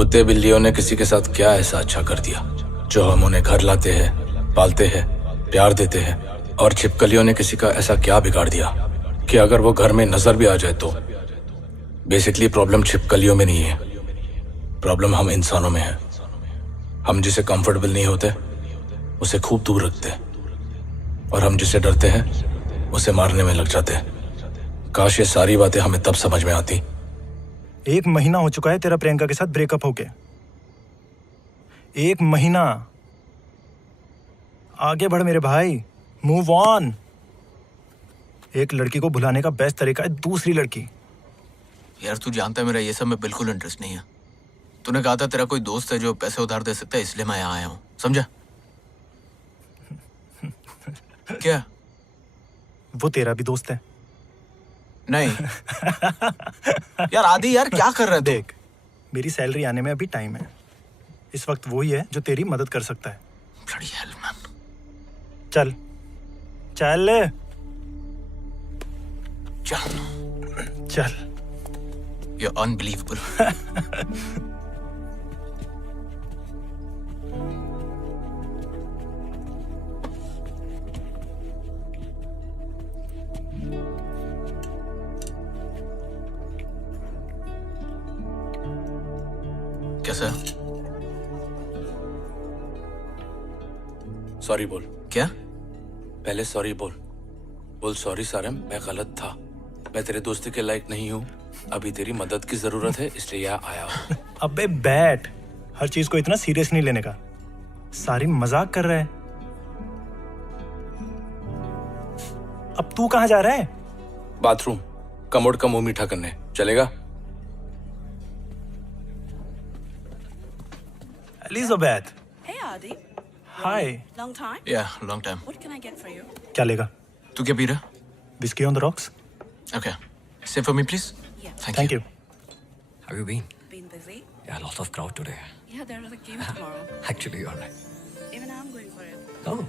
कुत्ते बिल्लियों ने किसी के साथ क्या ऐसा अच्छा कर दिया जो हम उन्हें घर लाते हैं, पालते हैं, प्यार देते हैं, और छिपकलियों ने किसी का ऐसा क्या बिगाड़ दिया कि अगर वो घर में नजर भी आ जाए तो बेसिकली प्रॉब्लम छिपकलियों में नहीं है, प्रॉब्लम हम इंसानों में है। हम जिसे कंफर्टेबल नहीं होते उसे खूब दूर रखते हैं, और हम जिसे डरते हैं उसे मारने में लग जाते हैं। काश ये सारी बातें हमें तब समझ में आती। 1 महीना हो चुका है तेरा प्रियंका के साथ ब्रेकअप होके। 1 महीना। आगे बढ़ मेरे भाई, मूव ऑन। एक लड़की को भुलाने का बेस्ट तरीका है दूसरी लड़की। यार तू जानता है मेरा ये सब में बिल्कुल इंटरेस्ट नहीं है। तूने कहा था तेरा कोई दोस्त है जो पैसे उधार दे सकता है, इसलिए मैं यहाँ आया हूँ, समझा? क्या? वो तेरा भी दोस्त है? नहीं। यार आदि, यार क्या कर रहा है? देख, मेरी सैलरी आने में अभी टाइम है। इस वक्त वही है जो तेरी मदद कर सकता है। Bloody hell, man. चल चल चल। चल। You're unbelievable. कैसा? सॉरी बोल। क्या? पहले सॉरी बोल। बोल सॉरी सारम, मैं गलत था। मैं तेरे दोस्ती के लायक नहीं हूँ। अभी तेरी मदद की जरूरत है, इसलिए यहाँ आया हूँ। अबे बैठ, हर चीज को इतना सीरियस नहीं लेने का। सारी मजाक कर रहा है। अब तू कहाँ जा रहा है? बाथरूम, कमोड का मुंह मीठा करने। चलेगा? Elizabeth. Hey Adi. Hi. Long time? Yeah, long time. What can I get for you? क्या लेगा? तू क्या पी रहा? Whiskey on the rocks? Okay. Same for me, please. Yeah. Thank you. Have you been? Been busy? Yeah, lots of crowd today. Yeah, there is a game tomorrow. Actually, you're right. Even I'm going for it. Oh,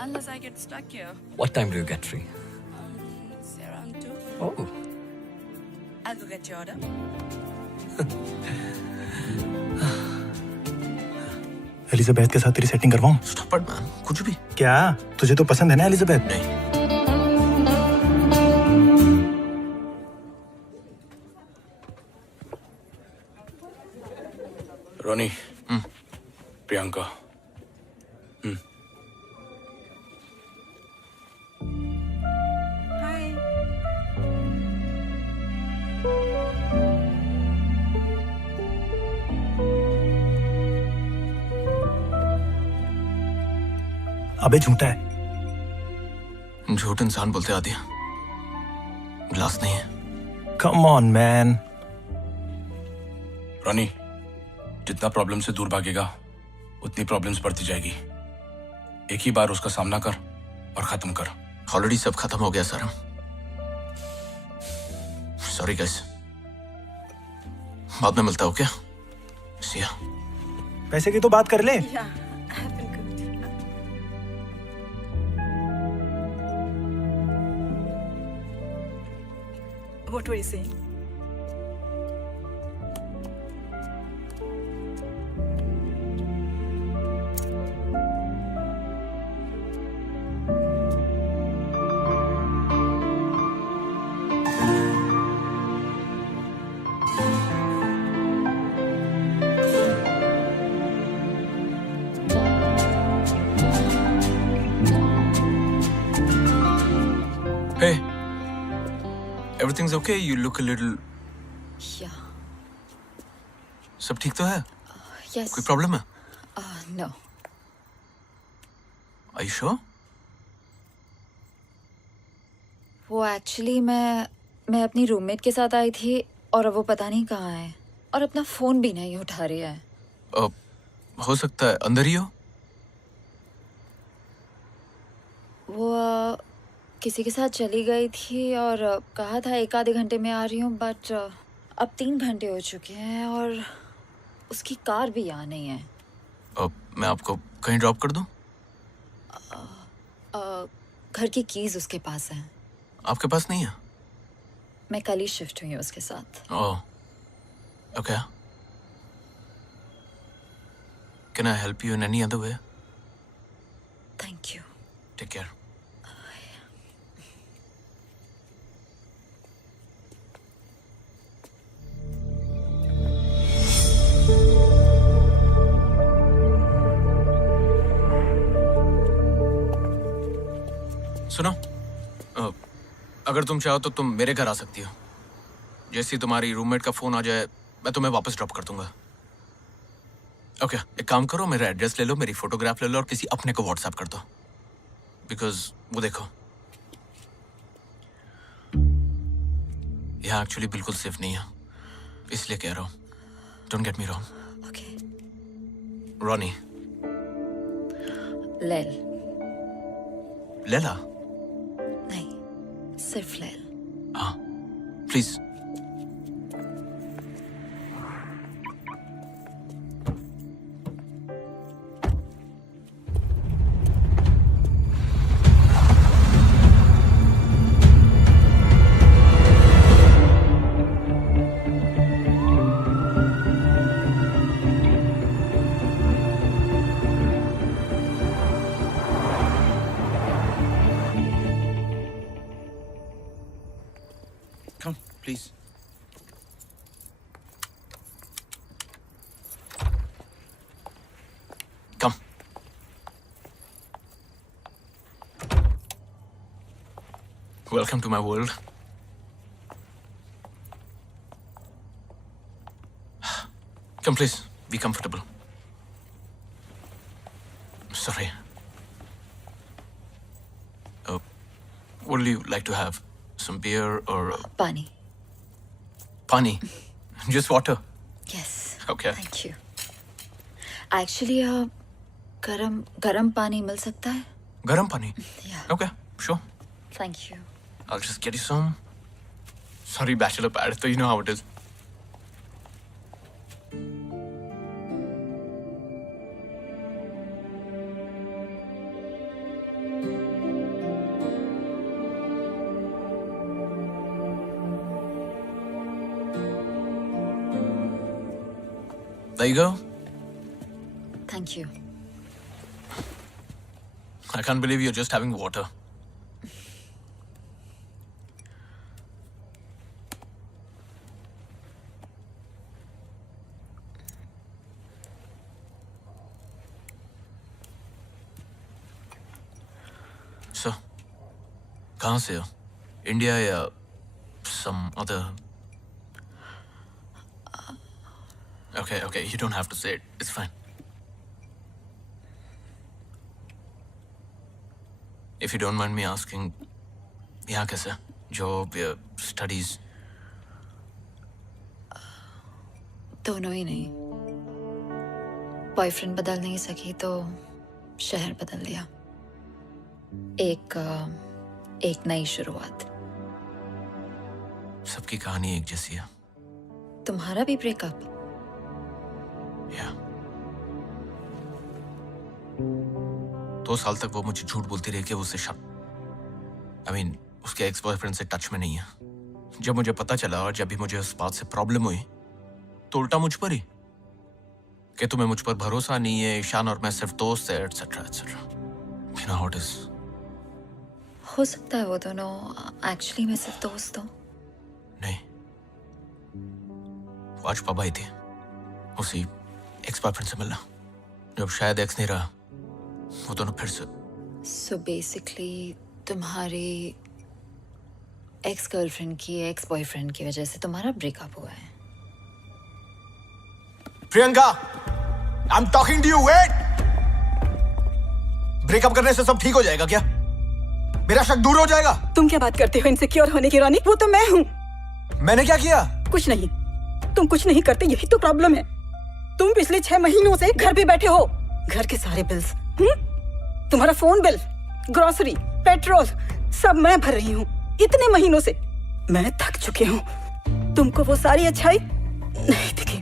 Unless I get stuck here. what time do you get free? Say around 2. Oh, I'll go get your order. Elizabeth के साथ तेरी setting करवाऊं? Stop it, man. कुछ भी। क्या तुझे तो पसंद है ना एलिजाबेथ? नहीं। रोनी। प्रियंका। Hi. अबे झूठा है। झूठ इंसान बोलते आदि, ग्लास नहीं है। Come on man. रोनी, जितना प्रॉब्लम से दूर भागेगा उतनी प्रॉब्लम्स बढ़ती जाएगी। एक ही बार उसका सामना कर और खत्म कर। ऑलरेडी सब खत्म हो गया सर। सॉरी गाइस, बाद में मिलता हो क्या? See ya. पैसे की तो बात कर ले। Yeah, I have been good. What were you saying? Hey, everything's okay? You look a little. Yeah. सब ठीक तो है? Yes. कोई प्रॉब्लम है? No. Are you sure? वो एक्चुअली मैं अपनी रूममेट के साथ आई थी और अब वो पता नहीं कहाँ है और अपना फोन भी नहीं उठा रही है। हो सकता है अंदर ही हो। वो किसी के साथ चली गई थी और कहा था 1 आधे घंटे में आ रही हूँ, बट अब 3 घंटे हो चुके हैं और उसकी कार भी यहाँ नहीं है। मैं आपको कहीं ड्रॉप कर दूं? घर की कीज उसके पास है। आपके पास नहीं है? मैं कल ही शिफ्ट हुई हूँ उसके साथ। Oh, okay. Can I help you in any other way? Thank you. Take care. सुनो, अगर तुम चाहो तो तुम मेरे घर आ सकती हो। जैसे ही तुम्हारी रूममेट का फोन आ जाए मैं तुम्हें वापस ड्रॉप कर दूंगा। ओके, एक काम करो, मेरा एड्रेस ले लो, मेरी फोटोग्राफ ले लो और किसी अपने को व्हाट्सएप कर दो। बिकॉज वो देखो, यहाँ एक्चुअली बिल्कुल सेफ नहीं है, इसलिए कह रहा हूँ। Don't get me wrong. Okay. Ronnie. लैल। लेला। नहीं, सिर्फ लैल। हाँ, please. Come, please. Come. Welcome to my world. Come, please. Be comfortable. Sorry. What do you like to have? Some beer or पानी। pani? Just water. Yes. Okay. Thank you. Actually गरम पानी मिल सकता है? Garam pani. या। Okay, sure. Thank you. I'll just get you some. Sorry, bachelor pad. So you know how it is. There you go. Thank you. I can't believe you're just having water. So, कहाँ से हो? India या some other? Okay, you don't have to say it. It's fine. If you don't mind me asking, यहाँ कैसे? Job या studies? दोनों ही नहीं। Boyfriend बदल नहीं सकी तो शहर बदल लिया। एक नई शुरुआत। सबकी कहानी एक जैसी है। तुम्हारा भी ब्रेकअप? Yeah. 2 साल तक वो मुझे झूठ बोलती रही कि वो उससे उसके एक्स बॉयफ्रेंड से टच में नहीं है। जब मुझे पता चला और जब भी मुझे उस बात से प्रॉब्लम हुई तो उल्टा मुझ पर ही कि तुम्हें मुझ पर भरोसा नहीं है, ईशान और मैं सिर्फ दोस्त है, etcetera etcetera. You know how it is. हो सकता है वो दोनों एक्चुअली मैं सिर्फ दोस्त हूँ। नहीं, वो आज पब आई थी उसी एक्स बॉयफ्रेंड से मिलना। जब शायद एक्स नहीं रहा वो दोनों फिर से। सो बेसिकली तुम्हारी एक्स गर्लफ्रेंड की एक्स बॉयफ्रेंड की वजह से तुम्हारा ब्रेकअप हुआ है। Priyanka, I am talking to you. Wait. Breakup करने से सब ठीक हो जाएगा क्या? मेरा शक दूर हो जाएगा? तुम क्या बात करते हो इनसिक्योर होने की रानी? वो तो मैं हूँ। मैंने क्या किया? कुछ नहीं। तुम कुछ नहीं करते, यही तो प्रॉब्लम है। तुम पिछले 6 महीनों से घर पे बैठे हो। घर के सारे बिल्स, तुम्हारा फोन बिल, ग्रोसरी, पेट्रोल, सब मैं भर रही हूँ इतने महीनों से। मैं थक चुकी हूँ। तुमको वो सारी अच्छाई नहीं दिखी।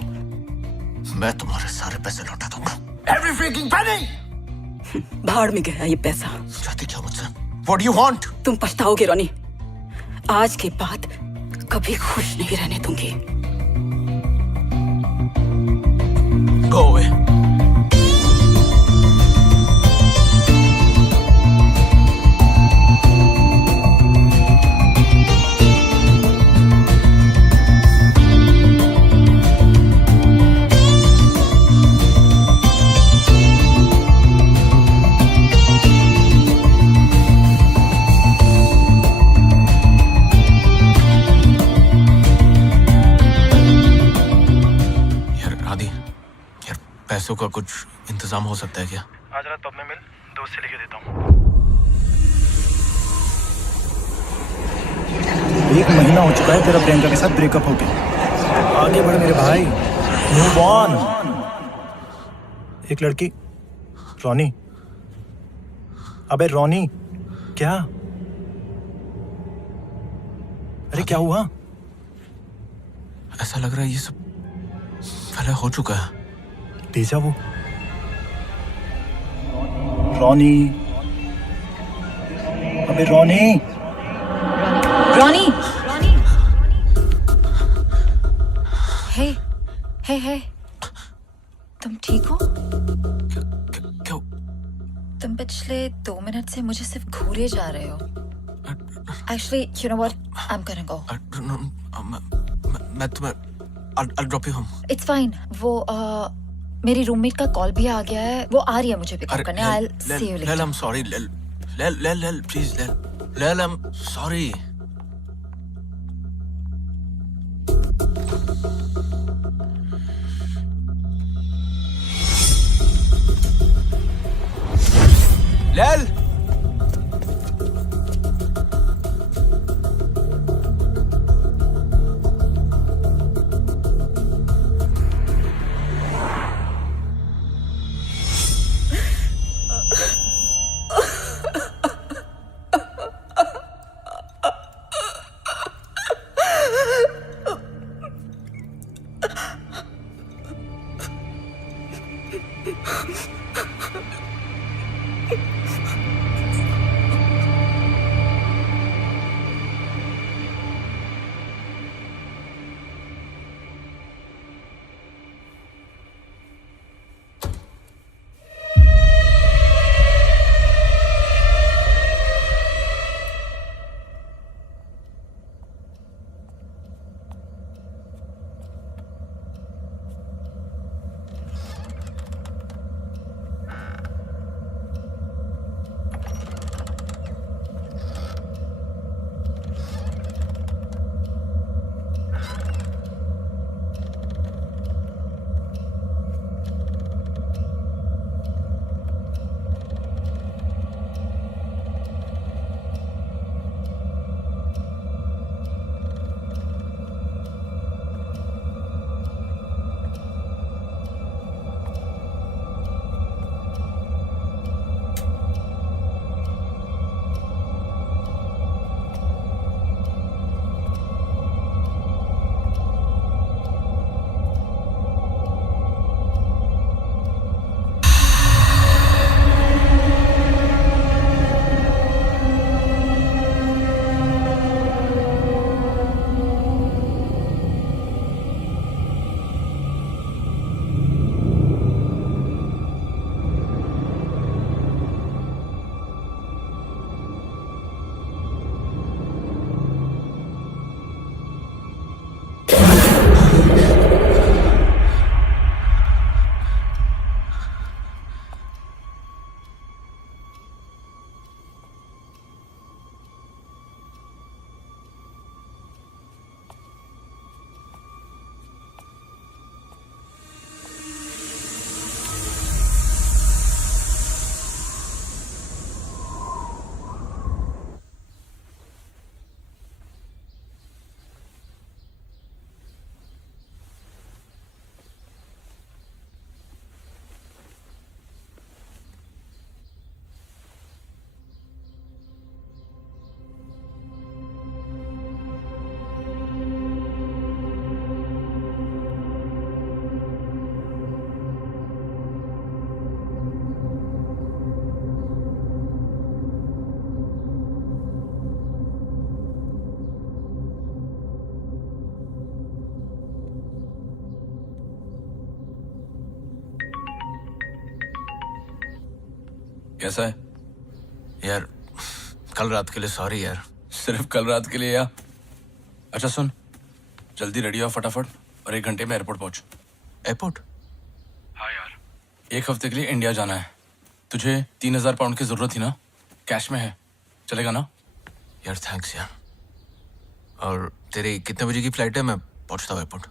मैं तुम्हारे सारे पैसे लौटा दूंगा। Every freaking penny! भाड़ में गया ये पैसा। चाहती क्या मुझसे? What do you want? तुम पछताओगे रोनी। आज के बाद कभी खुश नहीं रहने दूंगी। Go away. पैसों का कुछ इंतजाम हो सकता है क्या? आज रात पब में मिल, दोस्त से लिखे देता हूँ। 1 महीना हो चुका है तेरा प्रियंका के साथ ब्रेकअप हो गया। आगे बढ़ मेरे भाई, मूव ऑन। एक लड़की, रोनी। अबे रोनी, क्या? अरे क्या हुआ? ऐसा लग रहा है ये सब पहले हो चुका है। डेजा वो। रोनी, अबे रोनी। रॉनी, हे, हे, तुम ठीक हो? क्यों? तुम पिछले 2 मिनट से मुझे सिर्फ घूरे जा रहे हो। Actually, you know what? I'm gonna go. मैं तुम्हें I'll drop you home. It's fine. वो मेरी रूममेट का कॉल भी आ गया है। वो आ रही है मुझे पिकअप करने। I'll see you later. Lel, I'm sorry. Lel, please, Lel, I'm sorry. Lel! कैसा है? यार कल रात के लिए सॉरी यार। सिर्फ कल रात के लिए या? अच्छा सुन, जल्दी रेडी हो फटाफट और 1 घंटे में एयरपोर्ट पहुंच। एयरपोर्ट? हाँ यार, 1 हफ्ते के लिए इंडिया जाना है। तुझे 3000 पाउंड की जरूरत थी ना? कैश में है, चलेगा ना? यार थैंक्स यार। और तेरी कितने बजे की फ्लाइट है? मैं पहुंचता हूँ एयरपोर्ट।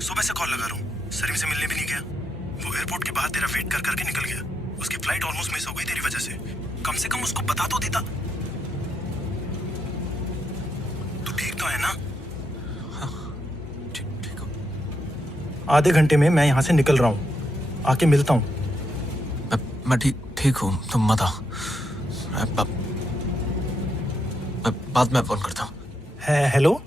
सुबह से कॉल लगा रहा हूँ, सरीम से मिलने भी नहीं गया। वो एयरपोर्ट के बाहर तेरा वेट कर करके निकल गया। उसकी फ्लाइट ऑलमोस्ट मिस हो गई तेरी वजह से। कम से कम उसको बता तो देता। तू ठीक तो है ना? ठीक ठीक हो। आधे घंटे में मैं यहाँ से निकल रहा हूँ, आके मिलता हूँ। मैं ठीक हूँ, तुम मत आओ। मैं बाद में फोन करता हूँ। हेलो।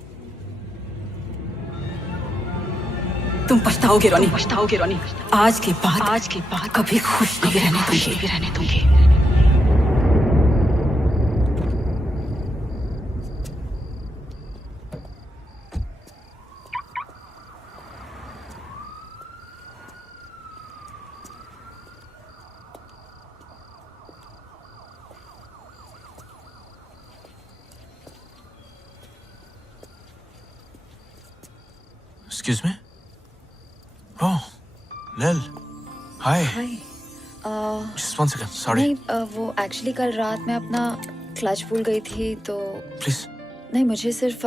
तुम पछताओगे रोनी। आज के बाद कभी खुश नहीं रहने दूंगी। Excuse me? Oh, Lil. Hi. हाय। Just one second. Sorry. नहीं, वो एक्चुअली कल रात मैं अपना क्लच भूल गई थी, तो Please. नहीं, मुझे सिर्फ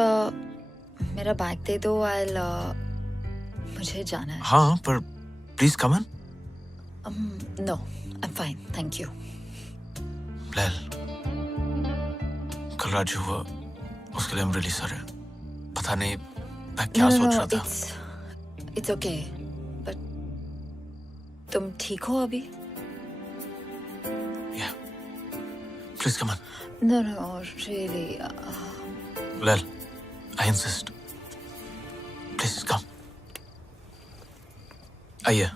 मेरा बैग दे दो। मुझे जाना है। हाँ, पर please come in. No, I am fine, thank you. Lil. कल रात जो हुआ, उसके लिए I'm really sorry. पता नहीं मैं क्या सोच रहा था। इट्स ओके, बट तुम ठीक हो अभी? Yeah. Please come in. No really. Lil, I insist. Please come. आइए।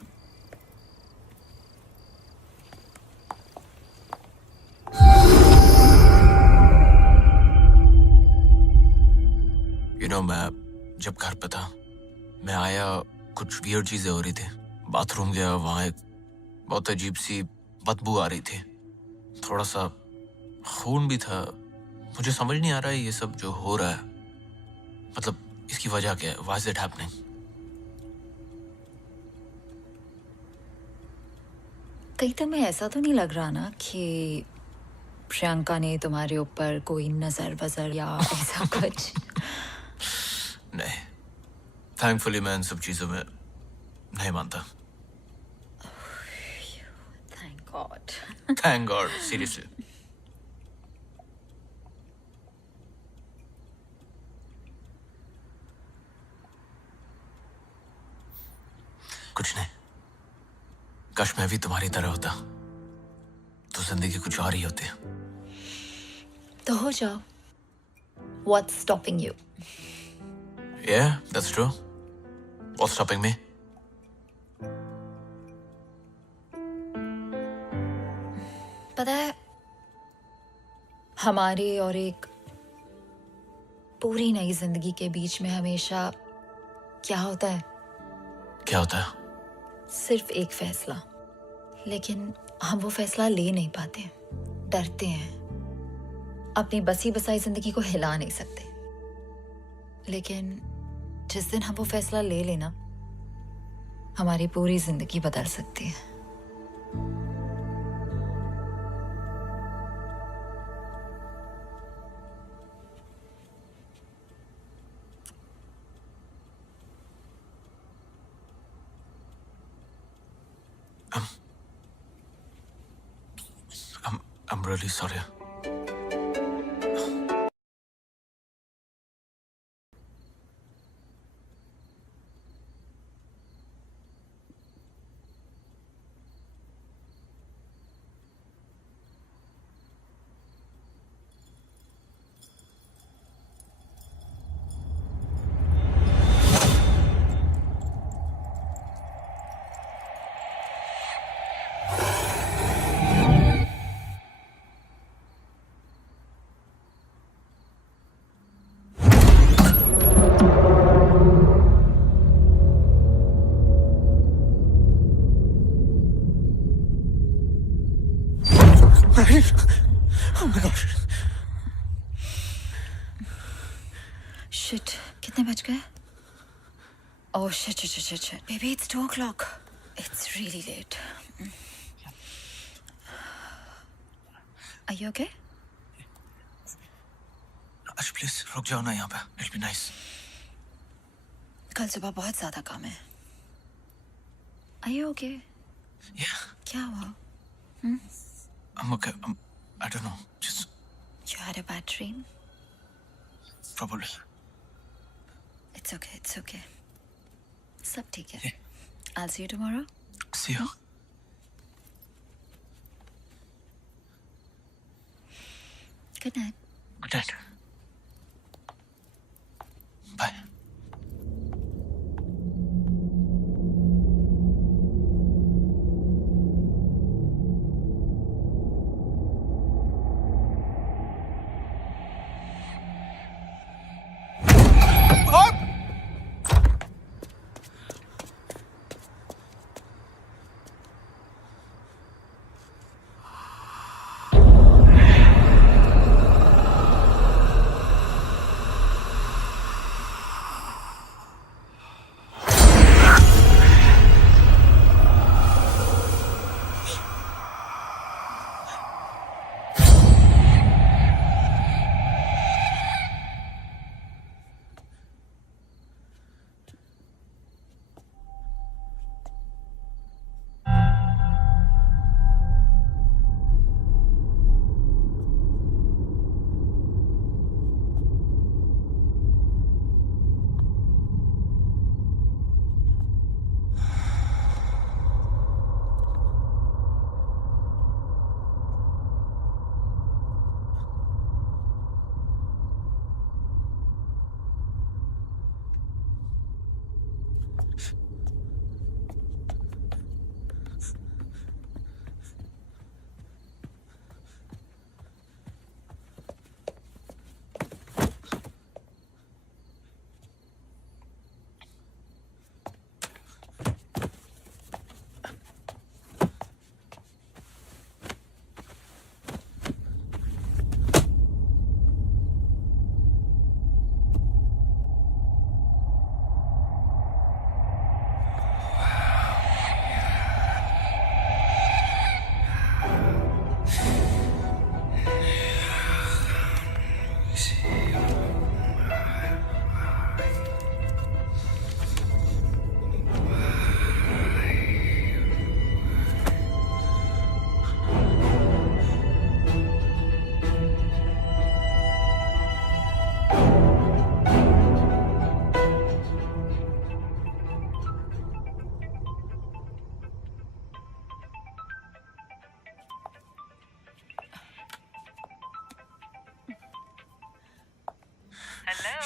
मैं जब घर पे था, मैं आया, कुछ वियर्ड चीजें हो रही थी। बाथरूम गया, वहां एक बहुत अजीब सी बदबू आ रही थी, थोड़ा सा खून भी था। मुझे समझ नहीं आ रहा है ये सब जो हो रहा है, मतलब इसकी वजह क्या है? Why is it happening? कहीं तुम्हें ऐसा तो नहीं लग रहा ना कि प्रियंका ने तुम्हारे ऊपर कोई नजर वजर या ऐसा कुछ? नहीं, थैंकफुली मैं इन सब चीजों में नहीं मानता। Thank God. Thank God, seriously. कुछ नहीं, काश मैं भी तुम्हारी तरह होता तो जिंदगी कुछ और ही होती। तो हो जाओ। What's stopping you? Yeah, that's true. What's stopping me? पता है, हमारी और एक पूरी नई जिंदगी के बीच में हमेशा क्या होता है? क्या होता है? सिर्फ एक फैसला, लेकिन हम वो फैसला ले नहीं पाते, डरते हैं, अपनी बसी बसाई जिंदगी को हिला नहीं सकते। लेकिन जिस दिन हम वो फैसला ले लेना, हमारी पूरी जिंदगी बदल सकती है। I'm really sorry. Oh my gosh. Shit, कितने बज गए? Oh shit. Baby, it's 2 o'clock. It's really late. Are you okay? Ash, please रुक जाओ ना यहाँ पे. It'll be nice. कल सुबह बहुत ज्यादा काम है। Are you okay? Yeah, क्या हुआ? I'm okay. I don't know. Just You had a bad dream? probably. It's okay, it's okay. सब ठीक है। I'll see you tomorrow. See you. Good night. Good night. Bye.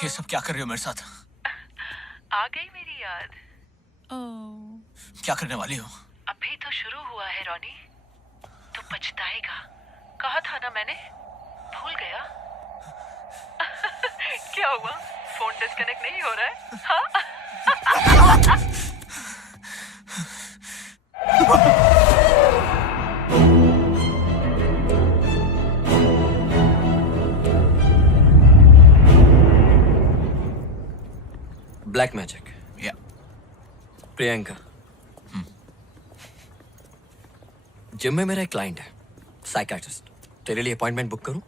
ये सब क्या कर रहे हो मेरे साथ? आ गई मेरी याद। क्या करने वाली हो? अभी तो शुरू हुआ है रॉनी, तो पछताएगा। कहा था ना मैंने, भूल गया? क्या हुआ, फोन डिस्कनेक्ट नहीं हो रहा है? हाँ? Black magic. या प्रियंका। जिम में मेरा एक क्लाइंट है, साइकियाट्रिस्ट। तेरे लिए अपॉइंटमेंट बुक करूं?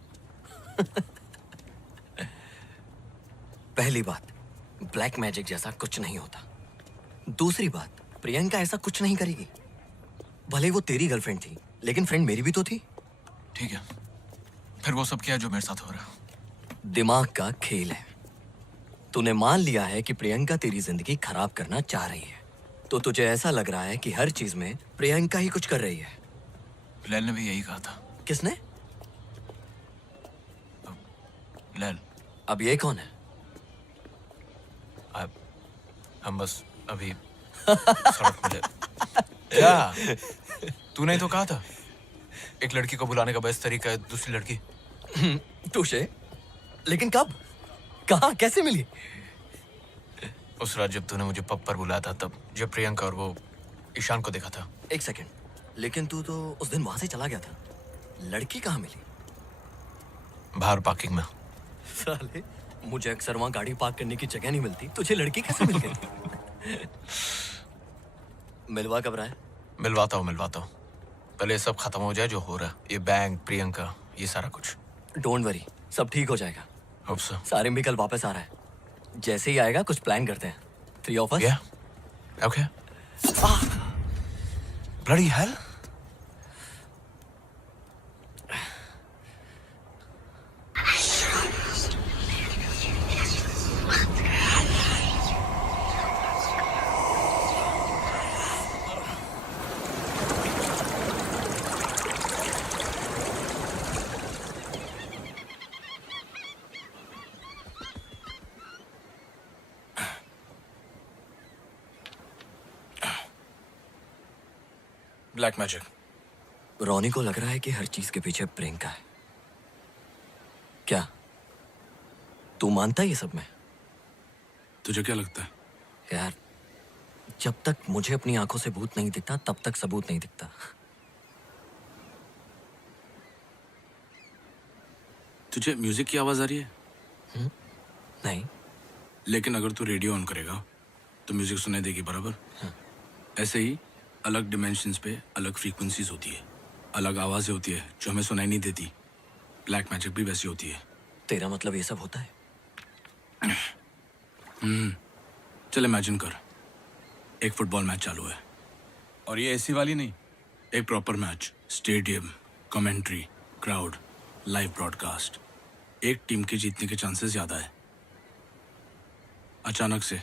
पहली बात, ब्लैक मैजिक जैसा कुछ नहीं होता। दूसरी बात, प्रियंका ऐसा कुछ नहीं करेगी। भले वो तेरी गर्लफ्रेंड थी, लेकिन फ्रेंड मेरी भी तो थी। ठीक है, फिर वो सब क्या है जो मेरे साथ हो रहा है? दिमाग का खेल है। तूने मान लिया है कि प्रियंका तेरी जिंदगी खराब करना चाह रही है, तो तुझे ऐसा लग रहा है कि हर चीज में प्रियंका ही कुछ कर रही है। लैल ने भी यही कहा था। किसने? लैल। अब ये कौन है? हम बस अभी सड़क मिले। क्या? तूने ही तो कहा था एक लड़की को बुलाने का बेस्ट तरीका है दूसरी लड़की। टूशे, लेकिन कब, कहाँ, कैसे मिली? उस रात जब तूने मुझे पब पर बुलाया था, तब जब प्रियंका और वो ईशान को देखा था। एक सेकंड, लेकिन तू तो उस दिन वहां से चला गया था। लड़की कहाँ मिली? बाहर पार्किंग में। साले, मुझे अक्सर वहां गाड़ी पार्क करने की जगह नहीं मिलती, तुझे लड़की कैसे मिल गई? मिलवा कब रहा है? मिलवाता हूँ। पहले ये सब खत्म हो जाए जो हो रहा है, ये बैंक, प्रियंका, ये सारा कुछ। डोंट वरी, सब ठीक हो जाएगा। Hope so. सारिम भी कल वापस आ रहा है। जैसे ही आएगा कुछ प्लान करते हैं। 3 of us? Yeah. Okay. Bloody hell. Black magic. Ronnie को लग रहा है कि हर चीज के पीछे प्रियंका है। क्या तू मानता है ये सब में? तुझे क्या लगता है? यार, जब तक मुझे अपनी आंखों से भूत नहीं दिखता तब तक सबूत नहीं दिखता। तुझे म्यूजिक की आवाज आ रही है? नहीं। लेकिन अगर तू रेडियो ऑन करेगा तो म्यूजिक सुनाई देगी, बराबर? ऐसे ही अलग डिमेंशंस पे अलग फ्रीक्वेंसीज होती है, अलग आवाजें होती है जो हमें सुनाई नहीं देती। ब्लैक मैजिक भी वैसी होती है। तेरा मतलब ये सब होता है? चल इमेजिन कर, एक फुटबॉल मैच चालू है, और ये ऐसी वाली नहीं, एक proper match, stadium, commentary, crowd, live broadcast. एक टीम के जीतने के चांसेस ज्यादा है। अचानक से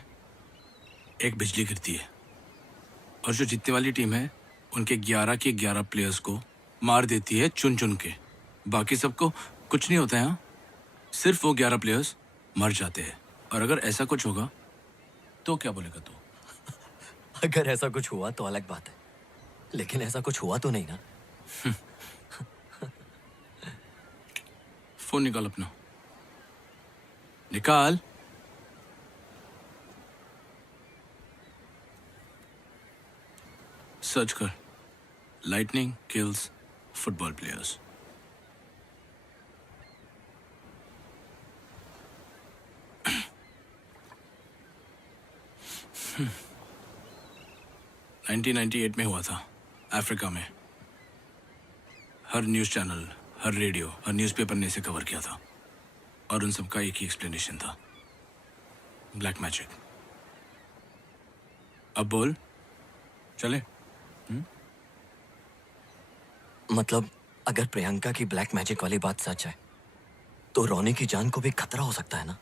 एक बिजली गिरती है और जो जीतने वाली टीम है उनके 11 के 11 प्लेयर्स को मार देती है चुन चुन के। बाकी सबको कुछ नहीं होता है, हाँ? सिर्फ वो 11 प्लेयर्स मर जाते हैं। और अगर ऐसा कुछ होगा तो क्या बोलेगा तू? अगर ऐसा कुछ हुआ तो अलग बात है, लेकिन ऐसा कुछ हुआ तो नहीं ना। फोन निकाल अपना, निकाल। सर्च कर, lightning kills football players. Hmm. 1998 में हुआ था अफ्रीका में। हर न्यूज़ चैनल, हर रेडियो, हर न्यूज़पेपर ने इसे कवर किया था और उन सबका एक ही एक्सप्लेनेशन था, ब्लैक मैजिक। अब बोल, चले? मतलब अगर प्रियंका की ब्लैक मैजिक वाली बात सच है तो रोनी की जान को भी खतरा हो सकता है ना?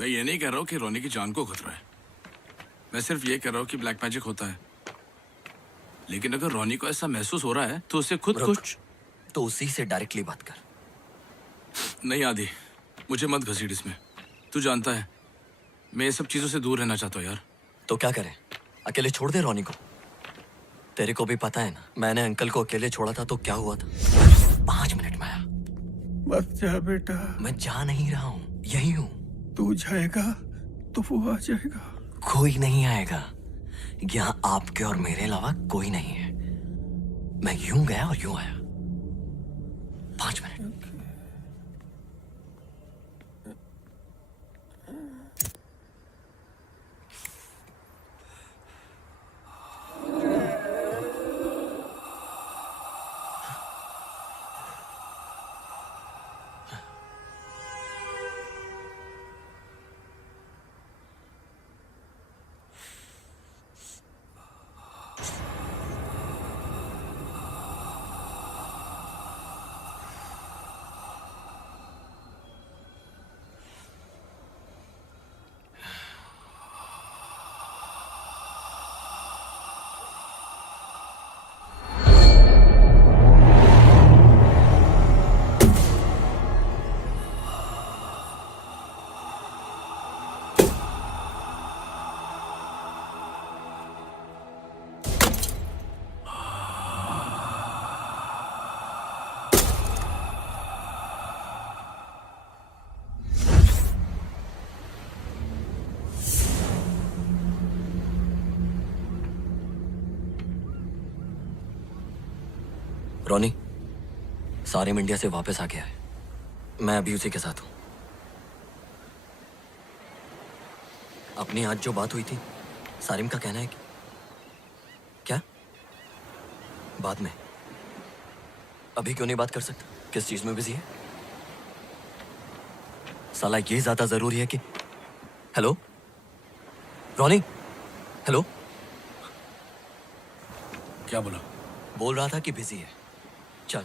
मैं ये नहीं कह रहा हूँ कि रोनी की जान को खतरा है, मैं सिर्फ ये कह रहा हूँ कि ब्लैक मैजिक होता है। लेकिन अगर रोनी को ऐसा महसूस हो रहा है तो उसे खुद रुक, कुछ तो उसी से डायरेक्टली बात कर। नहीं आदि, मुझे मत घसीट इसमें। तू जानता है मैं ये सब चीजों से दूर रहना चाहता हूँ यार। तो क्या करें, अकेले छोड़ दे रोनी को? तेरे को भी पता है ना, मैंने अंकल को अकेले छोड़ा था तो क्या हुआ था। 5 मिनट में आया। बस जा बेटा, मैं जा नहीं रहा हूँ, यही हूँ। तू जाएगा तो वो आ जाएगा। कोई नहीं आएगा, यहाँ आपके और मेरे अलावा कोई नहीं है। मैं यूं गया और यूं आया। 5 मिनट। रोनी, सारिम इंडिया से वापस आ गया है। मैं अभी उसी के साथ हूं। अपनी आज जो बात हुई थी, सारिम का कहना है कि क्या बाद में, अभी क्यों नहीं बात कर सकता? किस चीज में बिजी है? साला ये ज्यादा जरूरी है कि हेलो रॉनी, हेलो। क्या बोला? बोल रहा था कि बिजी है। चल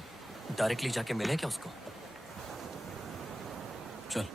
डायरेक्टली जाके मिले क्या उसको? चल।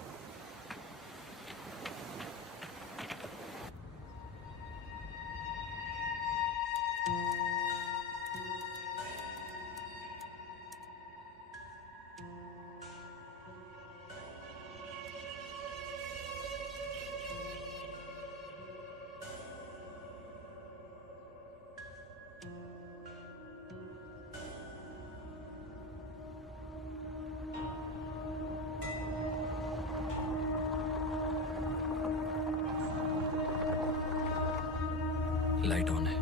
लाइट ऑन है,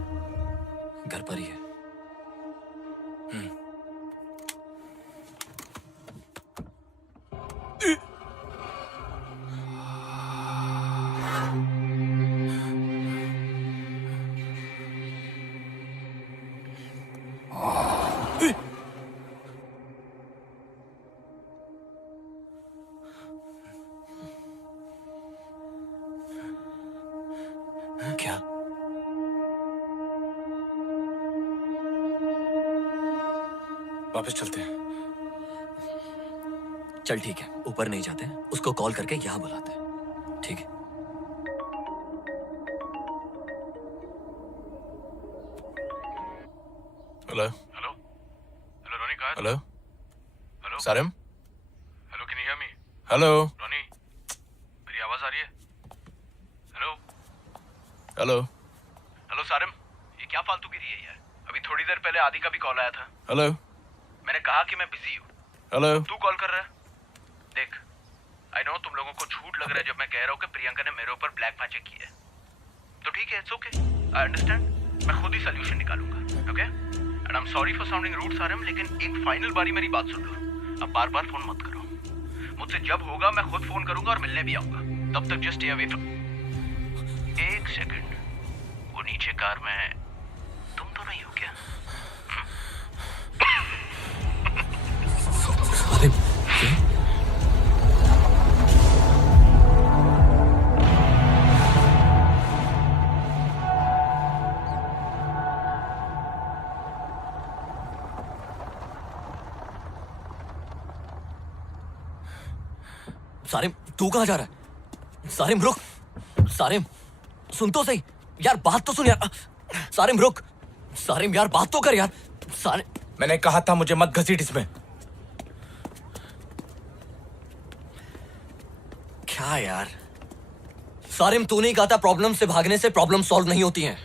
घर पर ही है। क्या? वापस चलते हैं। चल ठीक है, ऊपर नहीं जाते, उसको कॉल करके यहाँ बुलाते हैं। ठीक है। हेलो हेलो हेलो रॉनी, कहाँ है? Hello hello Sarim, hello, can you hear me? Hello Ronnie, मेरी आवाज आ रही है? हेलो हेलो हेलो सारिम, ये क्या फालतूगिरी है यार? अभी थोड़ी देर पहले आदि का भी कॉल आया था। हेलो मैंने कहा कि मैं बिजी हूँ, हेलो। तू कॉल कर रहा है। देख, आई नो तुम लोगों को झूठ लग रहा है जब मैं कह रहा हूँ कि प्रियंका ने मेरे ऊपर ब्लैक मैजिक किया है। तो ठीक है, इट्स ओके, आई अंडरस्टैंड। मैं खुद ही सोल्यूशन निकालूंगा, okay? And I am sorry for sounding rude Sarim, लेकिन एक फाइनल बारी मेरी बात सुन लो। अब बार बार फोन मत करो। मुझसे जब होगा मैं खुद फोन करूंगा और मिलने भी आऊंगा। तब तक जस्ट स्टे अवे फ्रॉम। एक सेकंड, वो नीचे कार में तुम तो नहीं हो क्या? सारिम, सारिम तू कहाँ जा रहा है? सारिम रुक, सारिम सुन तो सही यार, बात तो सुन यार। सारिम रुक, सारिम यार बात तो कर यार। सारिम, मैंने कहा था मुझे मत घसीट इसमें। क्या यार? सारिम तू नहीं कहा था प्रॉब्लम से भागने से प्रॉब्लम सॉल्व नहीं होती हैं।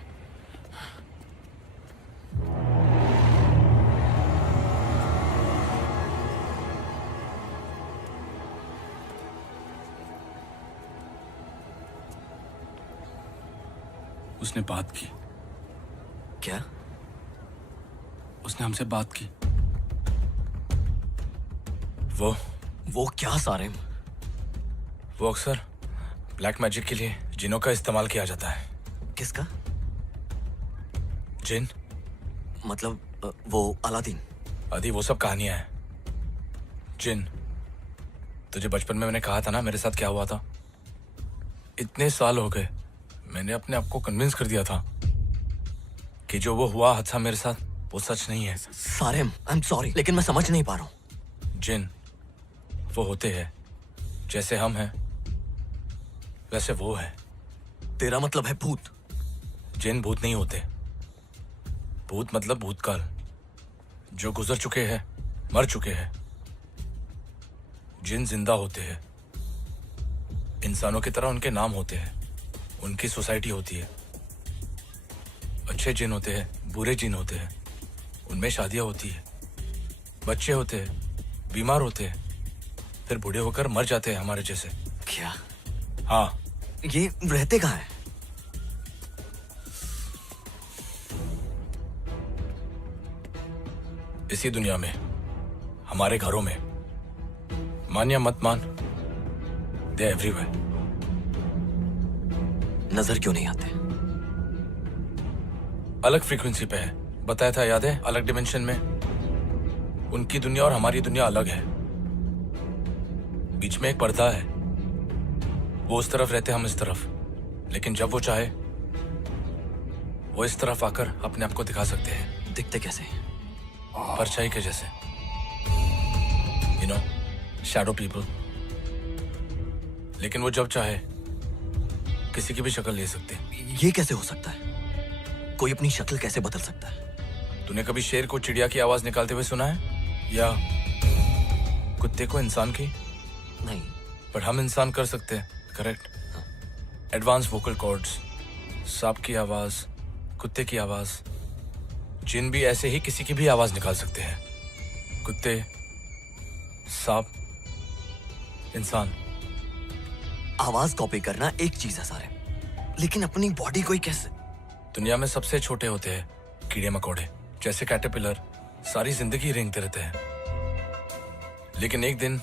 उसने बात की, क्या? उसने हमसे बात की। वो क्या सारिम? वो अक्सर ब्लैक मैजिक के लिए जिनों का इस्तेमाल किया जाता है। किसका? जिन, मतलब वो अलादीन? आदि वो सब कहानियां हैं। जिन, तुझे बचपन में मैंने कहा था ना मेरे साथ क्या हुआ था। इतने साल हो गए, मैंने अपने आप को कन्विंस कर दिया था कि जो वो हुआ हादसा मेरे साथ वो सच नहीं है। सारिम आई एम सॉरी, लेकिन मैं समझ नहीं पा रहा हूँ। जिन वो होते हैं जैसे हम हैं वैसे वो है। तेरा मतलब है भूत? जिन भूत नहीं होते। भूत मतलब भूतकाल, जो गुजर चुके हैं, मर चुके हैं। जिन जिंदा होते हैं, इंसानों की तरह उनके नाम होते हैं, उनकी सोसाइटी होती है। अच्छे जिन होते हैं, बुरे जिन होते हैं, उनमें शादियां होती है, बच्चे होते हैं, बीमार होते हैं, फिर बूढ़े होकर मर जाते हैं हमारे जैसे। क्या? हाँ। ये रहते कहाँ हैं? इसी दुनिया में, हमारे घरों में। मान या मत मान, दे एवरीवेयर। नजर क्यों नहीं आते? अलग फ्रीक्वेंसी पे है, बताया था याद है? अलग डिमेंशन में। उनकी दुनिया और हमारी दुनिया अलग है। बीच में एक पर्दा है, वो उस तरफ रहते हम इस तरफ, लेकिन जब वो चाहे वो इस तरफ आकर अपने आप को दिखा सकते हैं, दिखते कैसे? परछाई के जैसे, यू नो, शैडो पीपल। लेकिन वो जब चाहे किसी की भी शक्ल ले सकते हैं। ये कैसे हो सकता है? कोई अपनी शक्ल कैसे बदल सकता है? तूने कभी शेर को चिड़िया की आवाज निकालते हुए सुना है, या कुत्ते को इंसान की? नहीं। पर हम इंसान कर सकते हैं, करेक्ट? एडवांस वोकल कॉर्ड्स, सांप की आवाज, कुत्ते की आवाज, जिन भी ऐसे ही किसी की भी आवाज निकाल सकते हैं। कुत्ते, सांप, इंसान। आवाज कॉपी करना एक चीज है सारे, लेकिन अपनी बॉडी को ही कैसे? दुनिया में सबसे छोटे होते हैं कीड़े मकोड़े, जैसे कैटरपिलर, सारी जिंदगी रेंगते रहते हैं। लेकिन एक दिन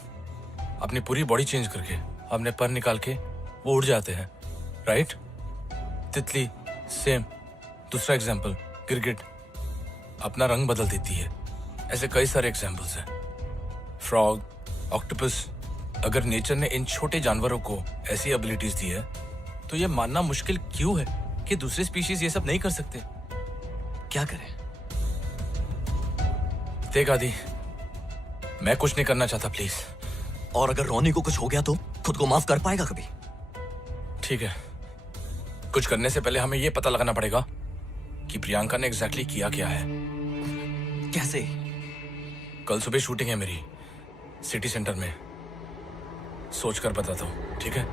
अपनी पूरी बॉडी चेंज करके, अपने पर निकाल के वो उड़ जाते हैं, राइट? तितली सेम। दूसरा एग्जाम्पल, गिरगिट अपना रंग बदल देती है। ऐसे कई सारे एग्जाम्पल्स हैं। Frog, octopus. अगर नेचर ने इन छोटे जानवरों को ऐसी एबिलिटीज दी है, तो ये मानना मुश्किल क्यों है कि दूसरे स्पीशीज ये सब नहीं कर सकते? क्या करें? देख आदि, मैं कुछ नहीं करना चाहता, प्लीज। और अगर रोनी को कुछ हो गया तो खुद को माफ कर पाएगा कभी? ठीक है, कुछ करने से पहले हमें ये पता लगाना पड़ेगा कि प्रियंका ने एग्जैक्टली किया क्या है। कैसे? कल सुबह शूटिंग है मेरी, सिटी सेंटर में। सोचकर बताता हूँ, ठीक है?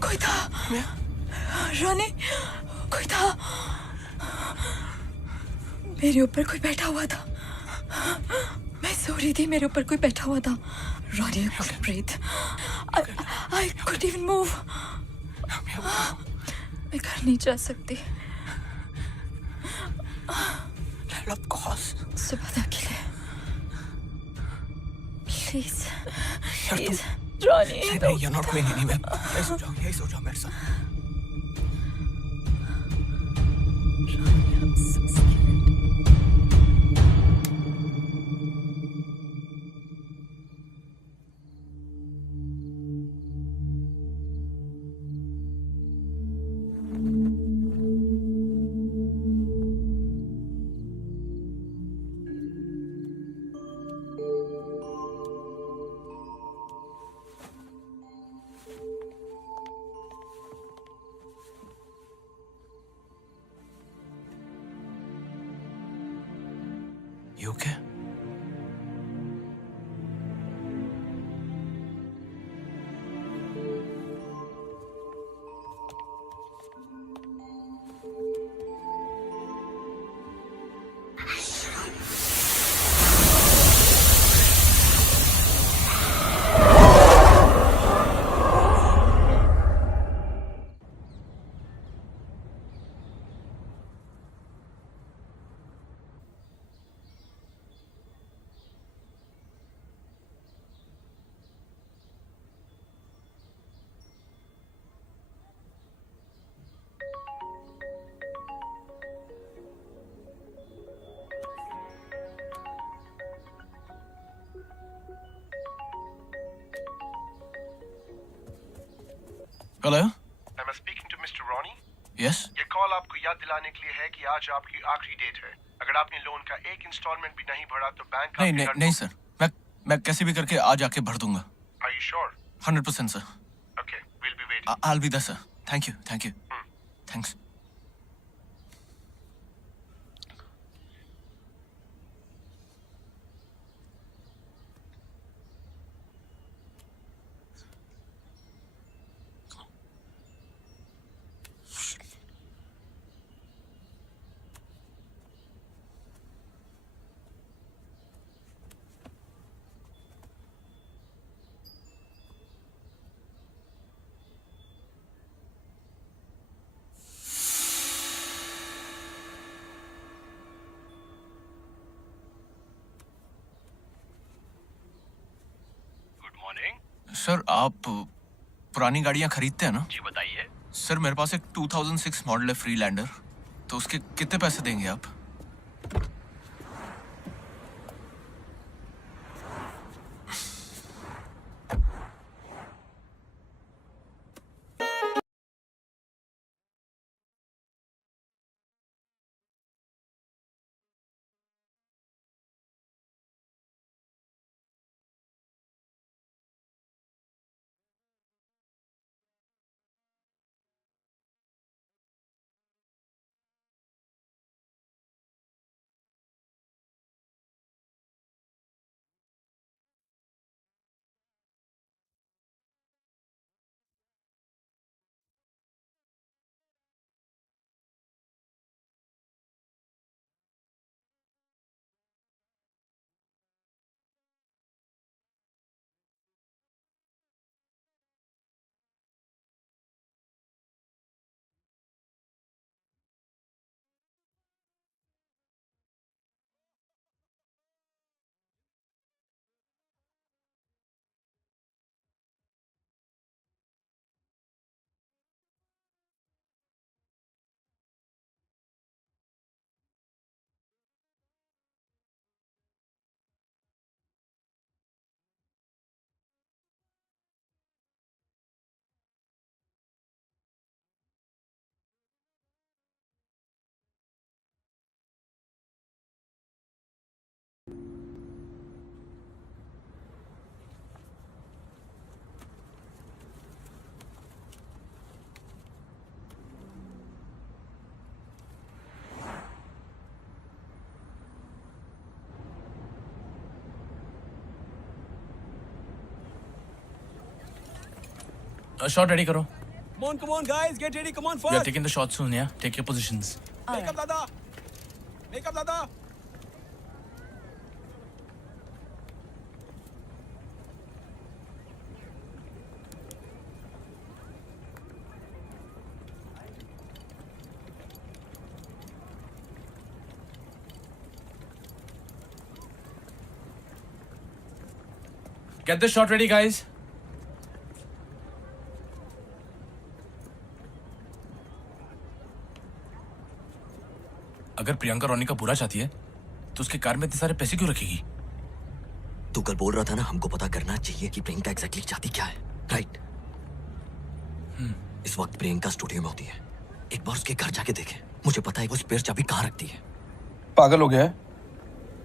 कोई था रोनी, कोई था। मेरे ऊपर कोई बैठा हुआ था। मैं सो रही थी, मेरे ऊपर कोई बैठा हुआ था। रोनी, I couldn't breathe. I couldn't even move. मैं घर नहीं जा सकती। Of course. सुबह तक के लिए please please Ronnie, you're not going anywhere. यही सो जाओ मेरे साथ। I'm so scared. You okay? Hello? Am I speaking to Mr. Ronnie? Yes? ये कॉल आपको याद दिलाने के लिए है कि आज आपकी आखिरी डेट है। अगर आपने लोन का एक इंस्टॉलमेंट भी नहीं भरा तो बैंक नहीं नहीं नहीं सर, मैं कैसे भी करके आज आके भर दूंगा। Are you sure? 100% sir. Okay, we'll be waiting. I'll be there sir। Thank you. Thanks. Good morning. Sir आप पुरानी गाड़ियां खरीदते हैं ना? जी बताइए। सर मेरे पास एक 2006 मॉडल है फ्रीलैंडर, तो उसके कितने पैसे देंगे आप? शॉट रेडी करो। Come on, guys, get ready. Come on, We are fast. taking the shot soon, yeah? Take your positions. Make up, Dada. Make up, Dada. Get this shot ready, guys. अगर प्रियंका रोनी का बुरा चाहती है तो उसके car में इतने सारे पैसे क्यों रखेगी? तू कल बोल रहा था ना, हमको पता करना चाहिए कि प्रियंका एग्जैक्टली चाहती क्या है, राइट? इस वक्त प्रियंका स्टूडियो में होती है। एक बार उसके घर जाके देखे, मुझे पता है वो स्पेयर चाबी कहाँ रखती है। पागल हो गया है?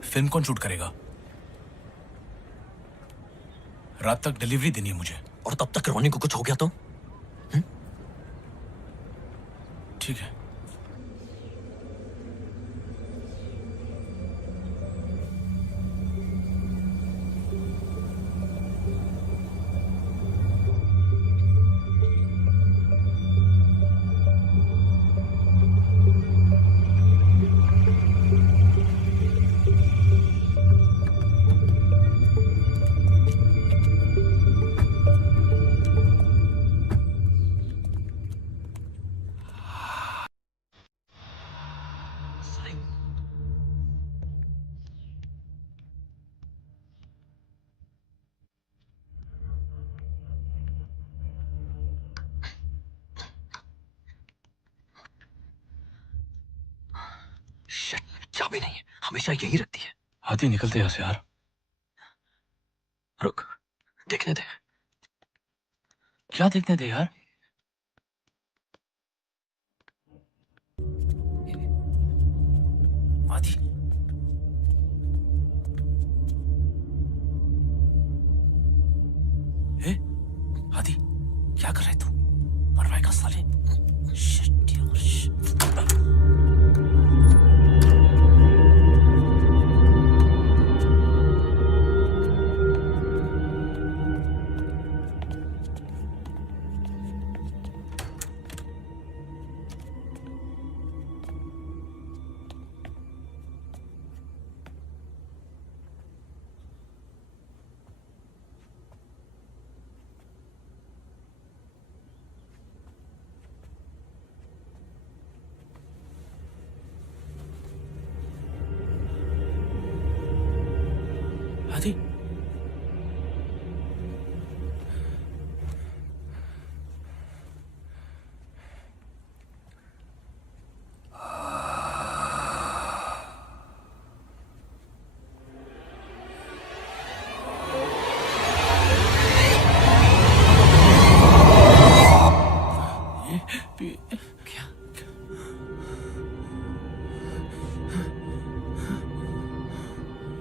फिल्म कौन शूट करेगा? रात तक डिलीवरी देनी है मुझे। और तब तक रोनी को कुछ हो गया तो? ठीक है। चाबी नहीं है, हमेशा यही रखती है। आदि निकलते यहाँ से यार। रुक, देखने दे। क्या देखने दे यार? आदि आदि क्या कर रहा है तू? मर पाएगा साले। Shit, यार, shit. आदि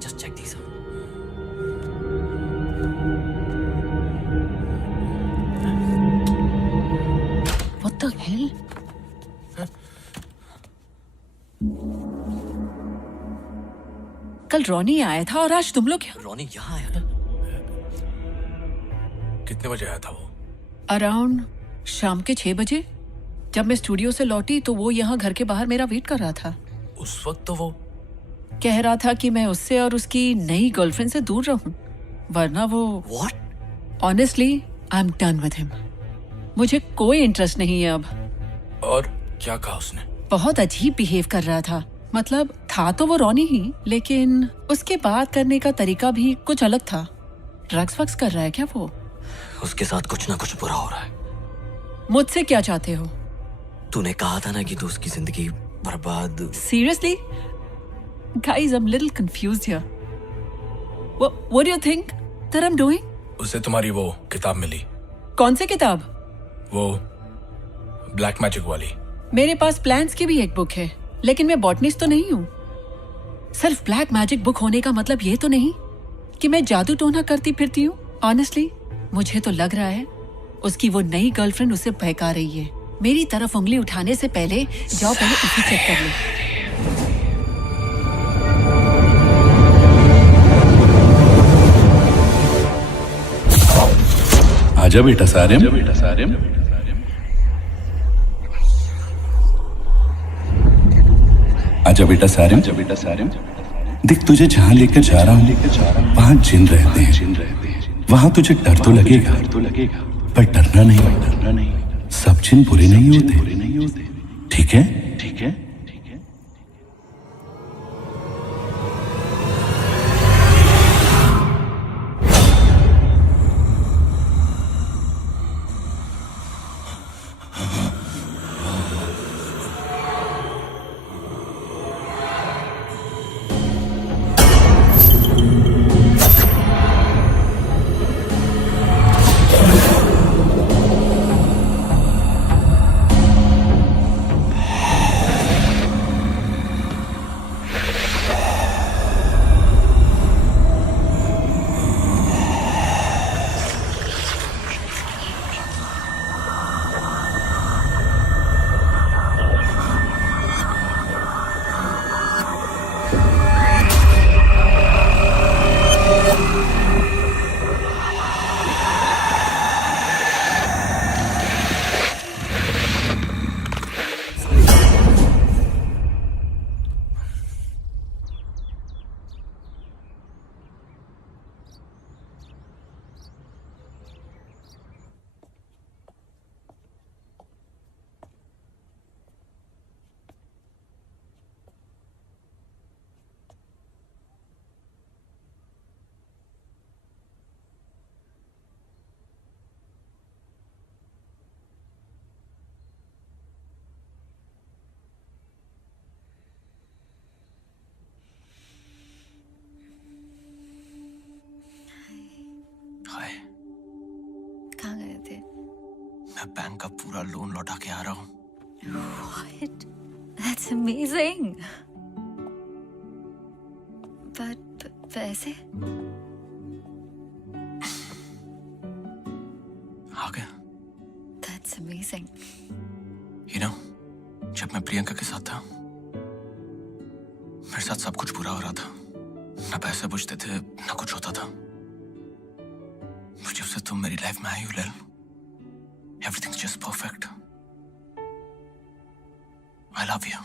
Just check these out. What the hell? कल रॉनी आया था और आज तुम लोग यहाँ? रॉनी यहाँ आया था? कितने बजे आया था वो? अराउंड शाम के 6 बजे। जब मैं स्टूडियो से लौटी तो वो यहाँ घर के बाहर मेरा वेट कर रहा था। उस वक्त तो वो कह रहा था कि मैं उससे और उसकी नई गर्लफ्रेंड से दूर रहूं, वरना वो What? Honestly I am done with him. मुझे कोई इंटरेस्ट नहीं है अब। और क्या कहा उसने? बहुत अजीब बिहेव कर रहा था। मतलब था तो वो रॉनी ही, लेकिन उसके बात करने का तरीका भी कुछ अलग था। ड्रग्स वग्स कर रहा है क्या वो? उसके साथ कुछ ना कुछ बुरा हो रहा है। मुझसे क्या चाहते हो? तूने कहा था ना कि तू उसकी जिंदगी बर्बाद। Seriously? Guys, I'm a little confused here. What do you think that I'm doing? उसे तुम्हारी वो किताब मिली, कौन सी किताब? वो ब्लैक मैजिक वाली। मेरे पास प्लान्स की भी एक बुक है, लेकिन मैं बॉटनिस्ट तो नहीं हूँ। सिर्फ ब्लैक मैजिक बुक होने का मतलब ये तो नहीं कि मैं जादू टोना करती फिरती हूँ। ऑनेस्टली मुझे तो लग रहा है उसकी वो नई गर्लफ्रेंड उसे बहका रही है। मेरी तरफ उंगली उठाने से पहले जाओ पहले उसे चेक कर लो। आजा बेटा सारिम। आजा बेटा सारिम। देख तुझे जहाँ लेकर जा रहा हूँ वहाँ जिन रहते हैं। वहाँ तुझे डर तो लगेगा पर डरना नहीं। सब जिन बुरे नहीं होते, ठीक है? थे। मैं बैंक का पूरा लोन लौटा के आ रहा हूँ। What? That's amazing. But पैसे? आ गया। That's amazing. You know, जब मैं प्रियंका के साथ था, मेरे साथ सब कुछ बुरा हो रहा था। ना पैसे बचते थे, ना कुछ होता था। जब से तुम मेरी लाइफ में आई हो लैल, everything's just perfect. I love you.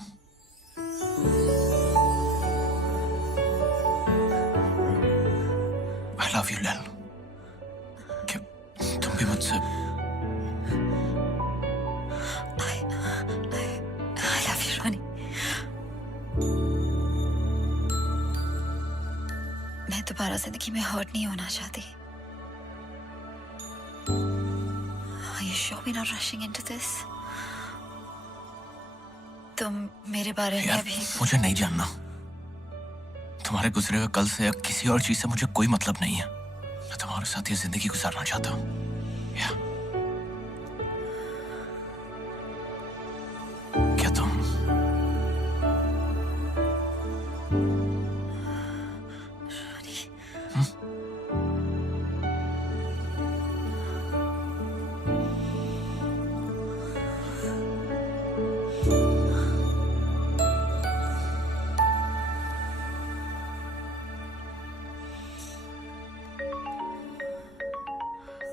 I love you लैल। क्या तुम भी मुझसे I love you, Ronnie. मैं दोबारा जिंदगी में हर्ट नहीं होना चाहती। Are you sure we're not rushing into this? तुम मेरे बारे में यार, अभी मुझे नहीं जानना। तुम्हारे गुजरे हुए कल से या किसी और चीज से मुझे कोई मतलब नहीं है। मैं तुम्हारे साथ ये जिंदगी गुजारना चाहता हूँ। क्या तुम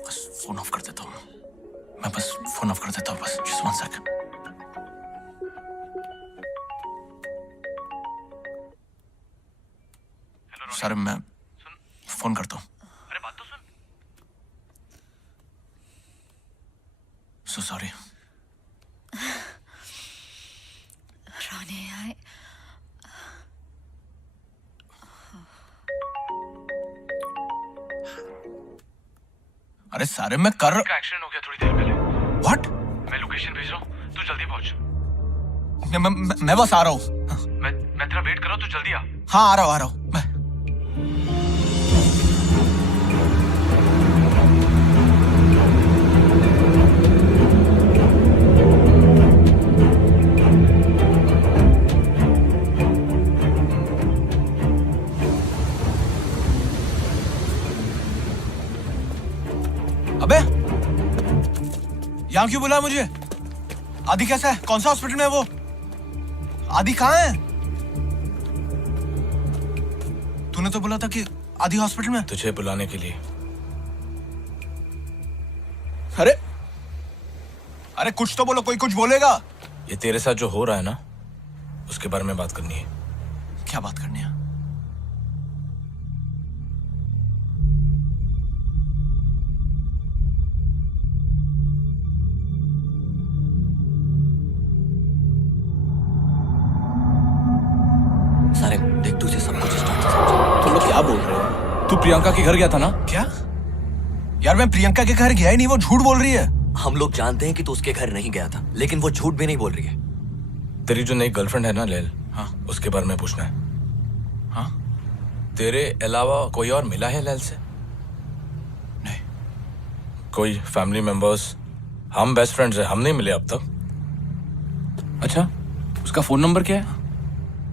बस फोन ऑफ कर देता हूँ। मैं बस फोन ऑफ कर देता हूँ। बस just 1 second. सर मैं फोन करता हूँ। अरे बात तो सुन। So sorry. Ronnie, अरे सारे मैं कर का एक्सीडेंट हो गया थोड़ी देर पहले। What? मैं लोकेशन भेज रहा हूँ, तू जल्दी पहुंच। मैं बस आ रहा हूँ। मैं तेरा वेट कर रहा हूँ, तू जल्दी आ। हाँ आ रहा हूँ मैं। अबे यहाँ क्यों बुलाया मुझे? आदि कैसा है? कौन सा हॉस्पिटल में है वो? आदि कहाँ है? तूने तो बोला था कि आदि हॉस्पिटल में। तुझे बुलाने के लिए। अरे अरे कुछ तो बोलो, कोई कुछ बोलेगा। ये तेरे साथ जो हो रहा है ना, उसके बारे में बात करनी है। क्या बात करनी है? सारे देख, तुझे सब कुछ स्टार्ट से समझा। तुम लोग क्या बोल रहे हो? तू प्रियंका के घर गया था ना? क्या? यार मैं प्रियंका के घर गया ही नहीं, वो झूठ बोल रही है। हम लोग जानते हैं कि तू उसके घर नहीं गया था, लेकिन वो झूठ भी नहीं बोल रही है। तेरी जो नई गर्लफ्रेंड है ना लैल, हाँ उसके बारे में पूछना है। हाँ तेरे अलावा कोई और मिला है लैल से? नहीं। कोई फैमिली मेंबर्स? हम बेस्ट फ्रेंड्स हैं, हम नहीं मिले अब तक। अच्छा, उसका फोन नंबर क्या है?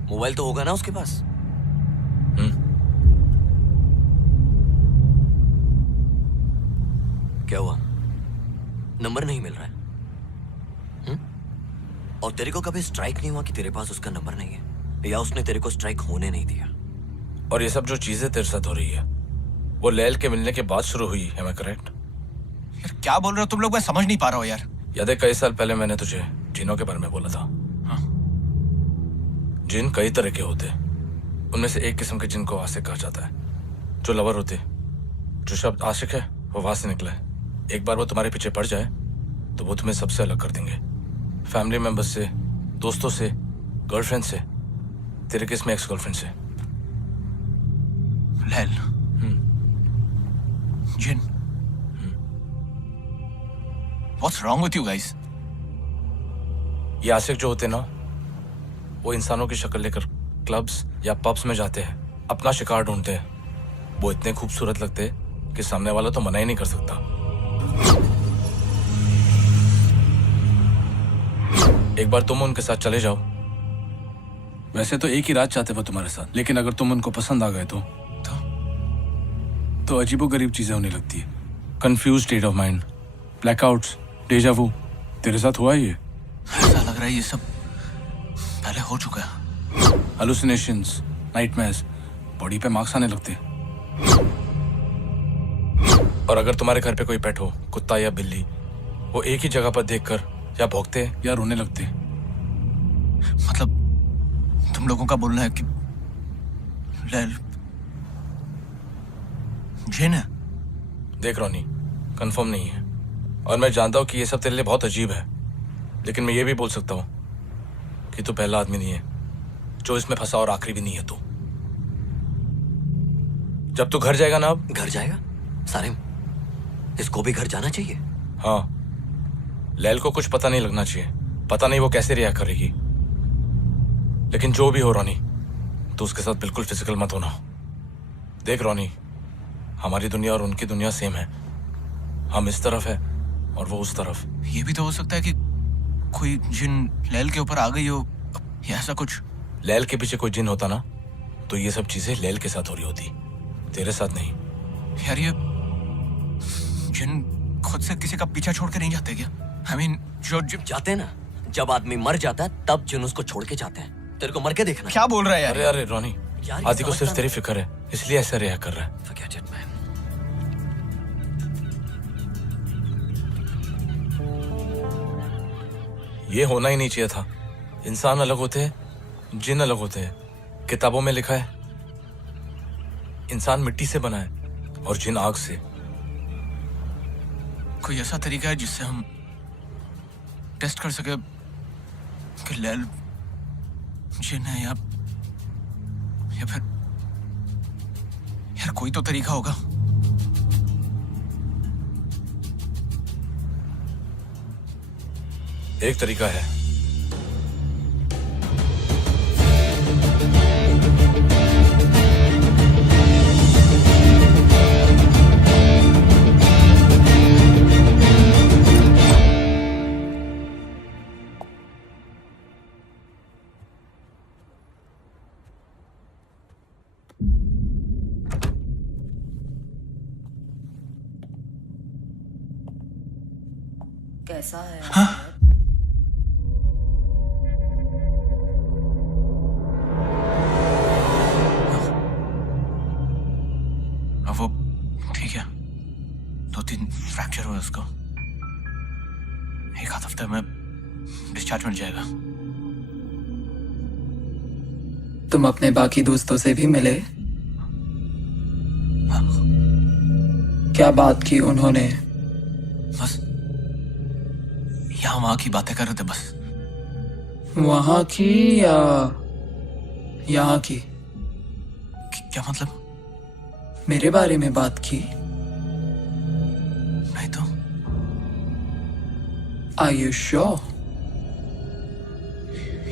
मोबाइल तो होगा ना उसके पास? क्या हुआ? नंबर नहीं मिल रहा है? और तेरे को कभी स्ट्राइक नहीं हुआ कि तेरे पास उसका नंबर नहीं है, या उसने तेरे को स्ट्राइक होने नहीं दिया? और ये सब जो चीजें तेरे साथ हो रही है, वो लैल के मिलने के बाद शुरू हुई है, मैं करेक्ट? यार क्या बोल रहे हो तुम लोग? मैं समझ नहीं पा रहा हूँ यार। याद है कई साल पहले मैंने तुझे जिनों के बारे में बोला था? हाँ। जिन कई तरह के होते, उनमें से एक किस्म के जिन को आशिक कहा जाता है, जो लवर होते। जो शब्द आशिक है वो वहां से निकला है। एक बार वो तुम्हारे पीछे पड़ जाए तो वो तुम्हें सबसे अलग कर देंगे, फैमिली मेंबर्स से, दोस्तों से, गर्लफ्रेंड से, तेरे केस में एक्स गर्लफ्रेंड से। लैल, जिन, What's wrong with you guys? ये आशिक जो होते ना, वो इंसानों की शक्ल लेकर क्लब्स या पब्स में जाते हैं, अपना शिकार ढूंढते हैं। वो इतने खूबसूरत लगते हैं कि सामने वाला तो मना ही नहीं कर सकता। एक बार तुम उनके साथ चले जाओ। वैसे तो एक ही रात चाहते वो तुम्हारे साथ, लेकिन अगर तुम उनको पसंद आ गए तो अजीबोगरीब चीजें होने लगती है। Confuse state of mind, blackouts, deja vu. तेरे साथ हुआ है ये? ऐसा लग रहा है ये सब पहले हो चुका है। हेलुसिनेशंस, नाइटमेयर्स, बॉडी पे मार्क्स आने लगते हैं। और अगर तुम्हारे घर पे कोई पेट हो, कुत्ता या बिल्ली, वो एक ही जगह पर देखकर या भौंकते या रोने लगते। मतलब तुम लोगों का बोलना है कि लैल जिन है? देख रोनी, कंफर्म नहीं है और मैं जानता हूं कि ये सब तेरे लिए बहुत अजीब है, लेकिन मैं ये भी बोल सकता हूं कि तू पहला आदमी नहीं है जो इसमें फंसा और आखिरी भी नहीं है तू। जब तू घर जाएगा ना, अब घर जाएगा? सारिम, इसको भी घर जाना चाहिए। हाँ, लैल को कुछ पता नहीं लगना चाहिए। पता नहीं वो कैसे रिएक्ट करेगी, लेकिन जो भी हो रोनी, तो उसके साथ बिल्कुल फिजिकल मत होना। देख रोनी, हमारी दुनिया और उनकी दुनिया सेम है। हम इस तरफ है और वो उस तरफ। ये भी तो हो सकता है कि कोई जिन लैल के ऊपर आ गई हो या ऐसा कुछ। लैल के पीछे कोई जिन होता ना, तो ये सब चीजें लैल के साथ हो रही होती, तेरे साथ नहीं। यार ये जिन खुद से किसी का पीछा छोड़ के नहीं जाते क्या? I mean, जो जाते हैं ना, जब आदमी मर जाता है तब जिन उसको छोड़ के जाते हैं। तेरे को मर के देखना। क्या बोल रहा है यार? अरे अरे रोनी, आदि को सिर्फ तेरी फिक्र है, इसलिए ऐसा रिएक्ट कर रहा है। Forget it, man. ये होना ही नहीं चाहिए था। इंसान अलग होते हैं, जिन अलग होते हैं। किताबों में लिखा है इंसान मिट्टी से बना है और जिन आग से। कोई ऐसा तरीका है जिससे हम टेस्ट कर सके कि लैल जिन है या फिर यार कोई तो तरीका होगा। एक तरीका है। कैसा है? अब वो ठीक है, 2-3 फ्रैक्चर हुआ उसको। एक आध हफ्ते में डिस्चार्ज मिल जाएगा। तुम अपने बाकी दोस्तों से भी मिले? क्या बात की उन्होंने? बस यहाँ वहां की बातें कर रहे थे बस। वहां की या यहाँ की? क्या मतलब? मेरे बारे में बात की? नहीं तो। Are you sure?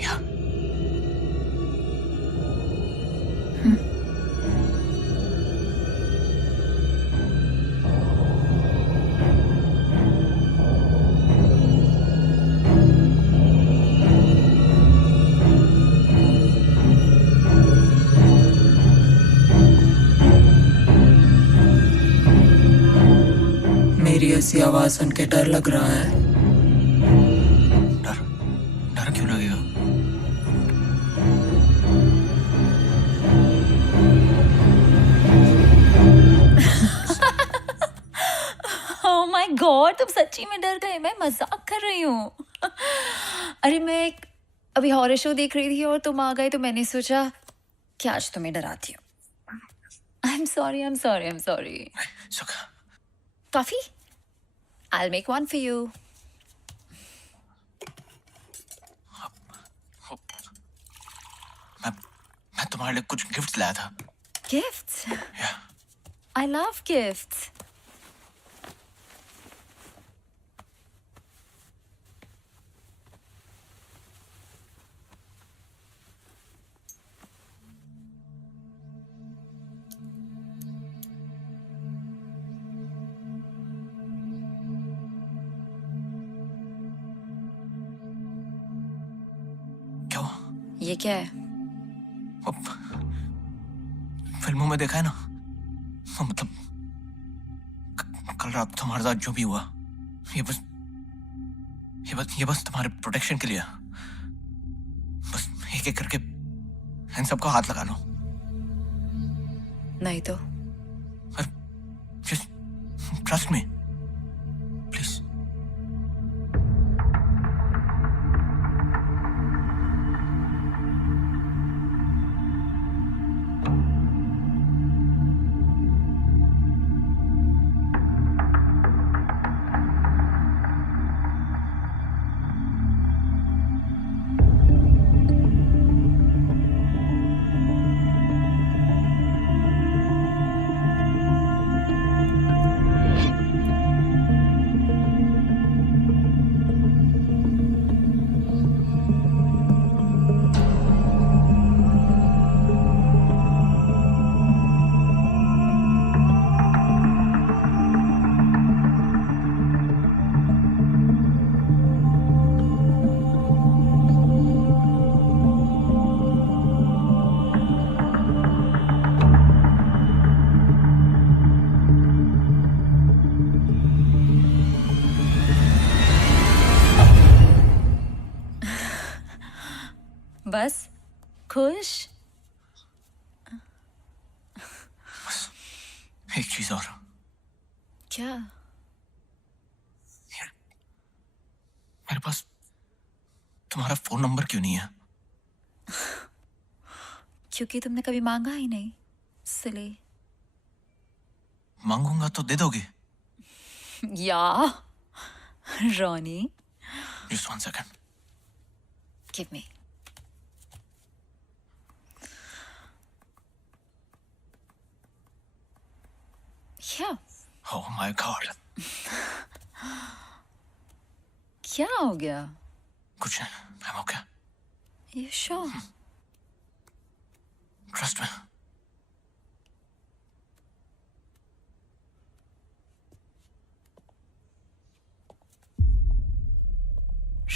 या मेरी ऐसी आवाज सुन के डर लग रहा है? डर? डर क्यों लगेगा? Oh my God, तुम सच्ची में डर गए? मैं मजाक कर रही हूँ। अरे मैं अभी हॉरर शो देख रही थी और तुम आ गए तो मैंने सोचा कि आज तुम्हें डराती हूँ। I'm sorry, I'm sorry, I'm sorry. सुखा, Coffee? I'll make one for you. मैं तुम्हारे लिए कुछ गिफ्ट्स लाया था। Gifts? या I love gifts. ये क्या है? अब फिल्मों में देखा है ना, मतलब कल रात तुम्हारे साथ जो भी हुआ, ये बस तुम्हारे प्रोटेक्शन के लिए। बस एक एक करके इन सबको हाथ लगा लो। नहीं तो जस्ट ट्रस्ट मी प्लीज। बस खुश? एक चीज और, क्या? मेरे पास तुम्हारा फोन नंबर क्यों नहीं है? क्योंकि तुमने कभी मांगा ही नहीं, इसलिए। मांगूंगा तो दे दोगे? या Ronnie, just 1 second. Give me. क्या? Oh my god. क्या हो गया? कुछ नहीं, I'm okay. You sure? Trust me.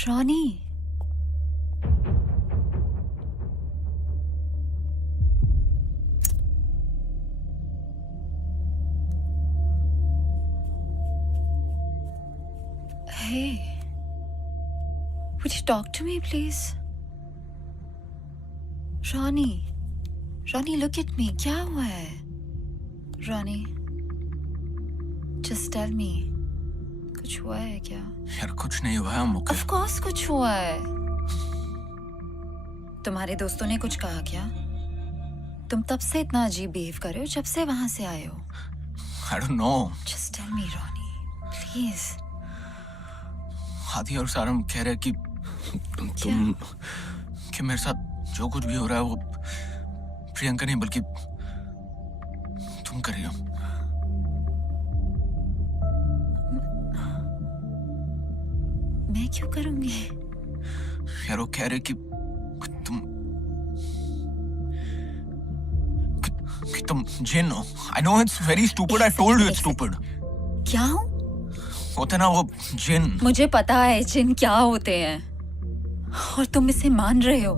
Ronnie, hey, would you talk to me, please? Ronnie, Ronnie, look at me. क्या हुआ है? Ronnie, just tell me. कुछ हुआ है क्या? यार कुछ नहीं हुआ है, I'm okay. Of course कुछ हुआ है। तुम्हारे दोस्तों ने कुछ कहा क्या? तुम तब से इतना अजीब बिहेव कर रहे हो जब से वहां से आए हो। I don't know. Just tell me, Ronnie, please. आदि और सारम कह रहे कि तुम कि मेरे साथ जो कुछ भी हो रहा है वो प्रियंका नहीं बल्कि तुम कर रही हो। मैं क्यों करूंगी? यार वो कह रहे कि तुम जिन हो। I know it's very stupid. I told you it's stupid. क्या हूँ? होते ना वो जिन। मुझे पता है जिन क्या होते हैं और तुम इसे मान रहे हो।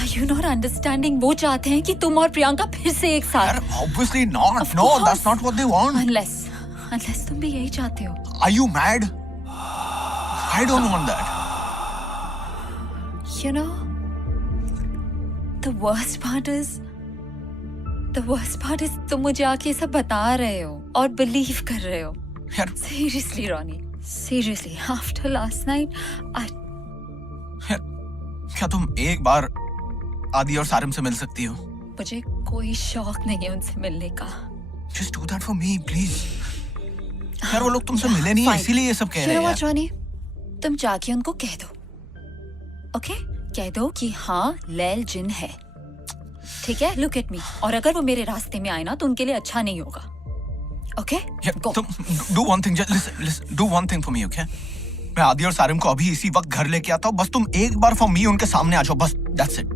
Are you not understanding? वो चाहते हैं कि तुम और प्रियंका फिर से एक साथ। यार obviously not. No, that's not what they want. Unless तुम भी यही चाहते हो। Are you mad? I don't want that. You know, the worst part is तुम मुझे आके सब बता रहे हो और बिलीव कर रहे हो। यार Seriously, Ronnie, seriously, after last night, यार क्या तुम एक बार आदि और सारिम से मिल सकती हो? मुझे कोई शौक नहीं है उनसे मिलने का। Just do that for me, please. यार वो लोग तुमसे मिले नहीं, इसीलिए ये सब कह रहे हैं यार। रॉनी, तुम जाके उनको कह दो, ओके? कह दो कि हाँ, लैल जिन है, ठीक है? Look at me. और अगर वो मेरे रास्ते में आए ना तो उनके लिए अच्छा नहीं होगा, ओके? Go. तुम do one thing, just listen, do one thing for me, okay? मैं आदि और सारिम को अभी इसी वक्त घर लेके आता हूँ, बस तुम एक बार for me उनके सामने आ जाओ, बस that's it.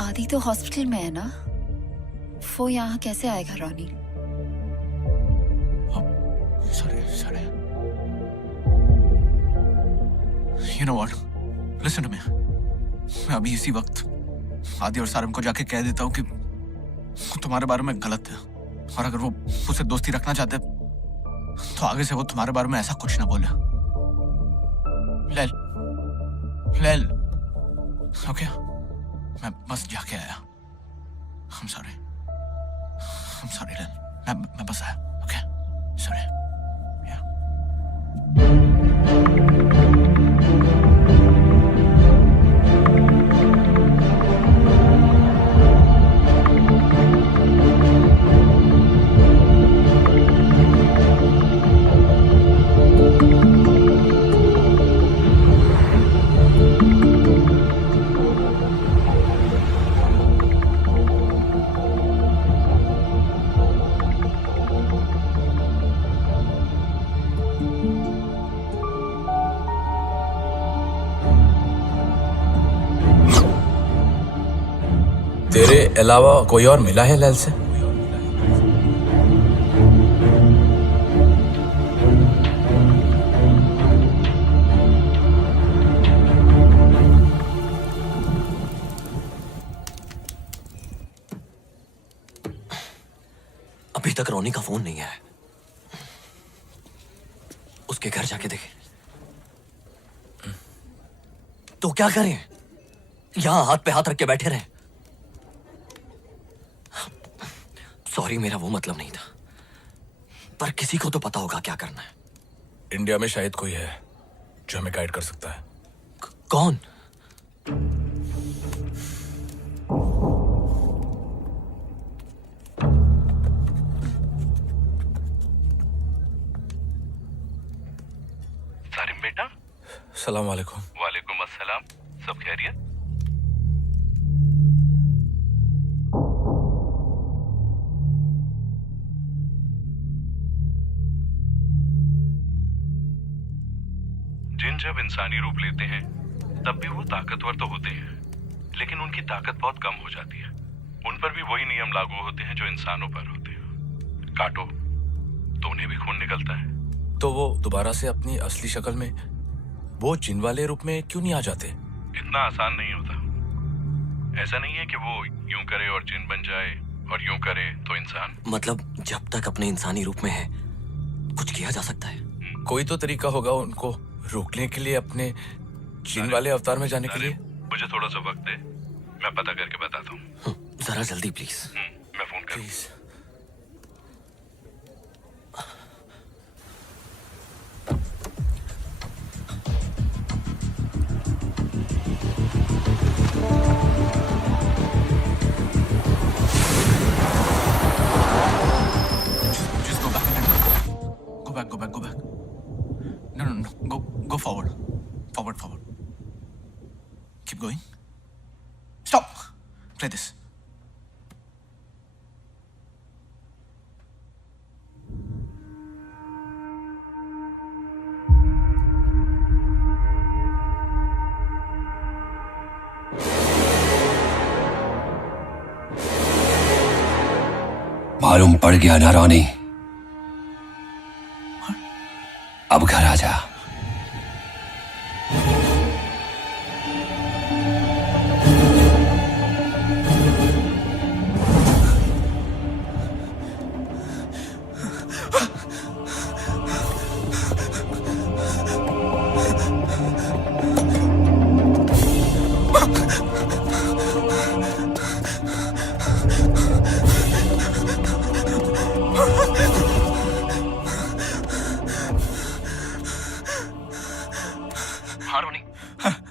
आदि तो हॉस्पिटल में है ना, वो यहाँ कैसे आएगा Ronnie? Sorry. You know what? Listen to me. मैं अभी इसी वक्त आदि और सारम को जाके कह देता हूँ कि वो तुम्हारे बारे में गलत है, और अगर वो मुझसे दोस्ती रखना चाहते तो आगे से वो तुम्हारे बारे में ऐसा कुछ ना बोले। लेल, ओके? मैं बस जाके आया। I'm sorry, लेल। मैं बस आया, ओके? Sorry. तेरे अलावा कोई और मिला है लैल से? अभी तक रोनी का फोन नहीं आया। उसके घर जाके देखे तो क्या करें? यहां हाथ पे हाथ रख के बैठे रहे? सॉरी, मेरा वो मतलब नहीं था, पर किसी को तो पता होगा क्या करना है। इंडिया में शायद कोई है जो हमें गाइड कर सकता है। कौन? सारिम बेटा। सलाम वालेकुम। वालेकुम अस्सलाम। सब खैरियत? जिन जब इंसानी रूप लेते हैं तब भी वो ताकतवर तो होते हैं, लेकिन उनकी ताकत बहुत कम हो जाती है। उन पर भी वही नियम लागू होते हैं जो इंसानों पर होते हैं। काटो तो उन्हें भी खून निकलता है। तो वो दोबारा से अपनी असली शक्ल में, वो जिन वाले रूप में क्यों नहीं आ जाते? इतना आसान नहीं होता। ऐसा नहीं है कि वो यूं करे और जिन बन जाए और यूं करे तो इंसान। मतलब जब तक अपने इंसानी रूप में है कुछ किया जा सकता है। कोई तो तरीका होगा उनको रोकने के लिए, अपने जिन वाले अवतार में जाने के लिए। मुझे थोड़ा सा वक्त दे, मैं पता करके बताता हूँ। जरा जल्दी प्लीज। मैं फोन करूँ? Go back. No. Go forward. Forward. Keep going. Stop. Play this. मालूम पड़ गया ना रोनी? अब घर आ जा।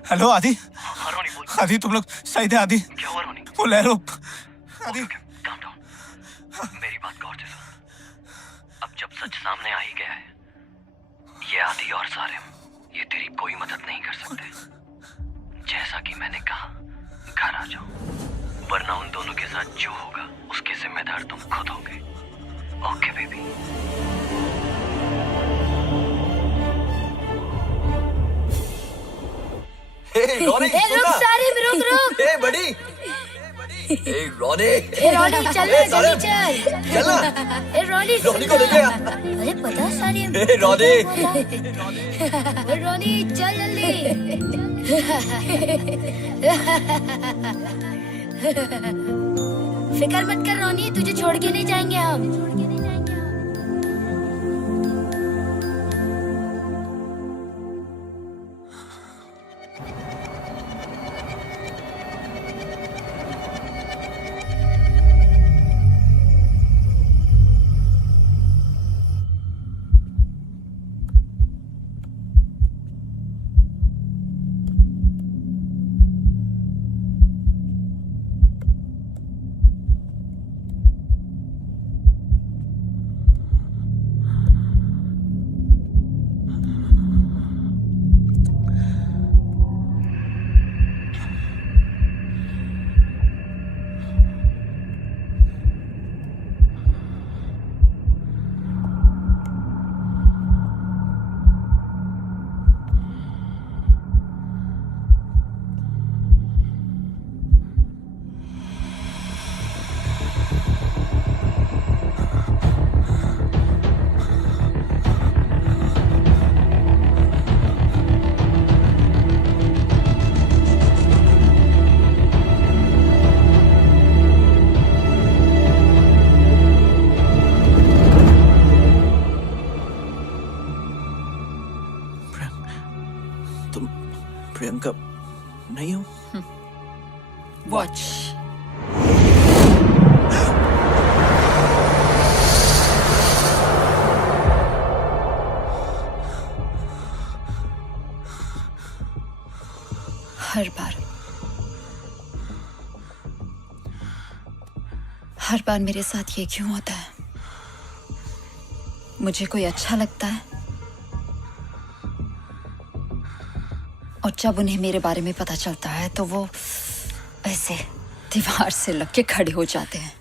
हेलो आदि। आदि तुम लोग सही थे? आदि क्या हुआ रोनी? वो लहरो। आदि काम डाउन। मेरी बात गौर से सुन। अब जब सच सामने आ ही गया है, ये आदि और सारिम ये तेरी कोई मदद नहीं कर सकते। जैसा कि मैंने कहा, घर आ जाओ, वरना उन दोनों के साथ जो होगा उसके जिम्मेदार तुम खुद होगे। Okay baby? रुक सारिम, रुक। बड़ी रोनी ए रोनी चल ना जल्दी चल। चल ना। ए रोनी रोनी को लेके आ। अरे पता सारी। ए रोनी। ए रोनी चल जल्दी। फिक्र मत कर रोनी, तुझे छोड़ के नहीं जाएंगे हम। प्रियंका नहीं हो? वॉच। हर बार मेरे साथ ये क्यों होता है? मुझे कोई अच्छा लगता है और जब उन्हें मेरे बारे में पता चलता है तो वो ऐसे दीवार से लग के खड़े हो जाते हैं।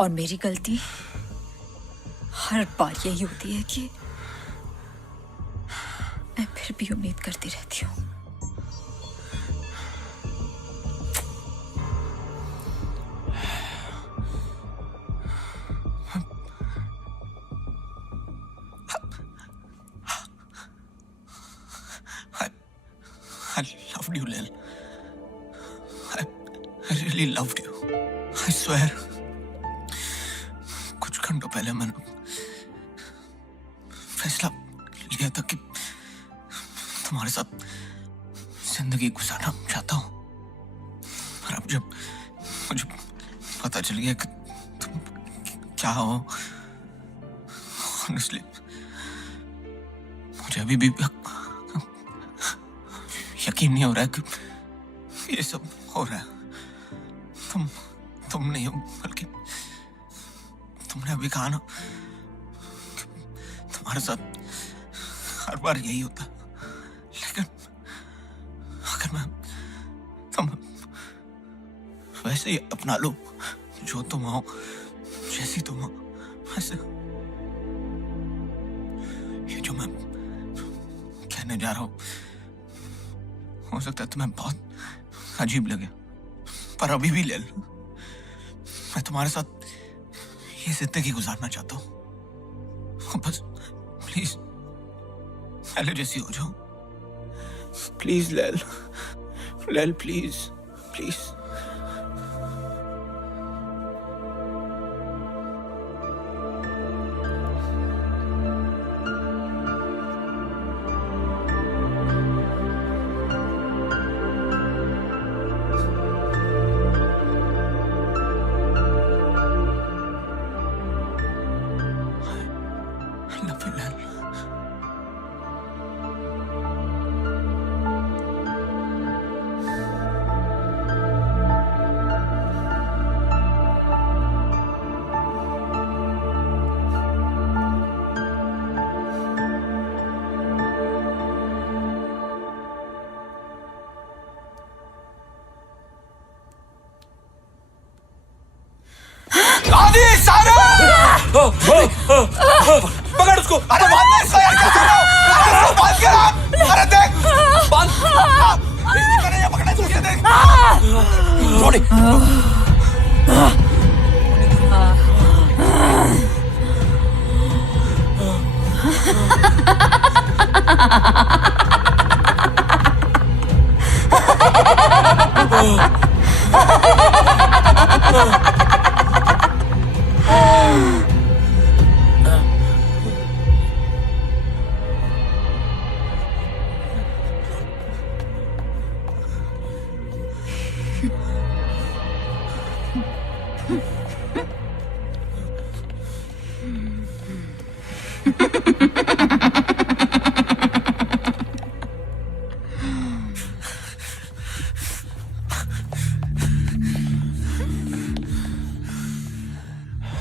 और मेरी गलती हर बार यही होती है कि मैं फिर भी उम्मीद करती रहती हूँ। I loved you, Lil. I really loved you. I swear. कुछ घंटों पहले मैंने फैसला लिया था कि तुम्हारे साथ जिंदगी गुजारना चाहता हूँ। पर अब जब मुझे पता चल गया कि तुम क्या हो, honestly, मुझे अभी भी यकीन नहीं हो रहा है कि ये सब हो रहा है। तुम नहीं हो, बल्कि तुमने अभी कहा ना कि तुम्हारे साथ हर बार यही होता है। लेकिन अगर मैं तुम वैसे ही अपना लो, जो तुम हो, जैसी तुम हो, वैसे ये जो मैं कहने जा रहा हूँ हो सकता है तुम्हें बहुत अजीब लगे, पर अभी भी ले लो। मैं तुम्हारे साथ ये जिंदगी गुजारना चाहता हूँ। बस प्लीज पहले जैसी हो जाओ। प्लीज लेल, प्लीज प्लीज।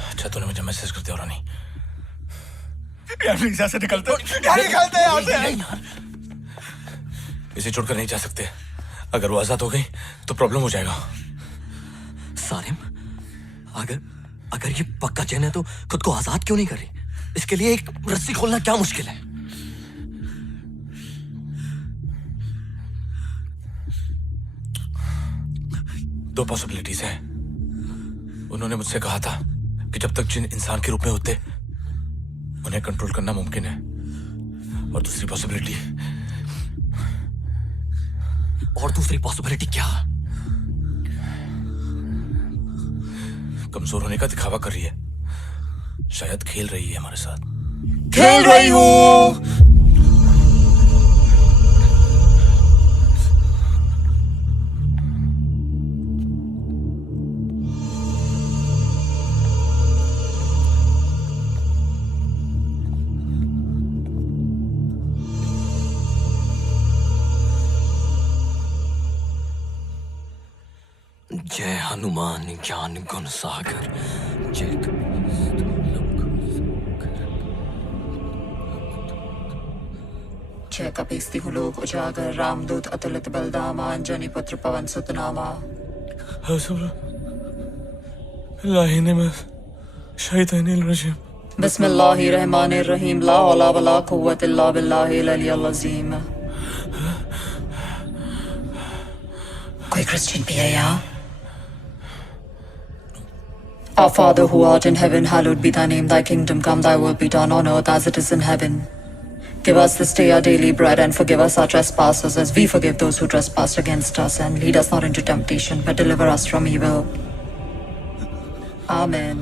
अच्छा तूने मुझे मैसेज कर दिया रोनी। यार प्लीज यहाँ से निकलते यार, निकलते यहाँ से। इसे छोड़कर नहीं जा सकते। अगर वो आजाद हो गई तो प्रॉब्लम हो जाएगा। सारिम, अगर ये पक्का चैन है तो खुद को आजाद क्यों नहीं कर रही? इसके लिए एक रस्सी खोलना क्या मुश्किल है? दो पॉसिबिलिटीज है। उन्होंने मुझसे कहा था कि जब तक जिन इंसान के रूप में होते उन्हें कंट्रोल करना मुमकिन है। और दूसरी पॉसिबिलिटी क्या? कमजोर होने का दिखावा कर रही है। शायद खेल रही है हमारे साथ। खेल रही हूँ। जय हनुमान ज्ञान गुण सागर जय जय कपीस्ति लोक उजागर रामदूत अतुलित बलदामा अंजनी पुत्र पवन सुत नामा। बिस्मिल्लाहिर्रहमानिर्रहीम ला हौला वला कुव्वत इल्ला बिल्लाहिल अलिय्यिल अज़ीम। कोई क्रिश्चियन भी है यहाँ? Our Father who art in heaven, hallowed be thy name, thy kingdom come, thy will be done on earth as it is in heaven. Give us this day our daily bread and forgive us our trespasses as we forgive those who trespass against us, and lead us not into temptation but deliver us from evil. Amen.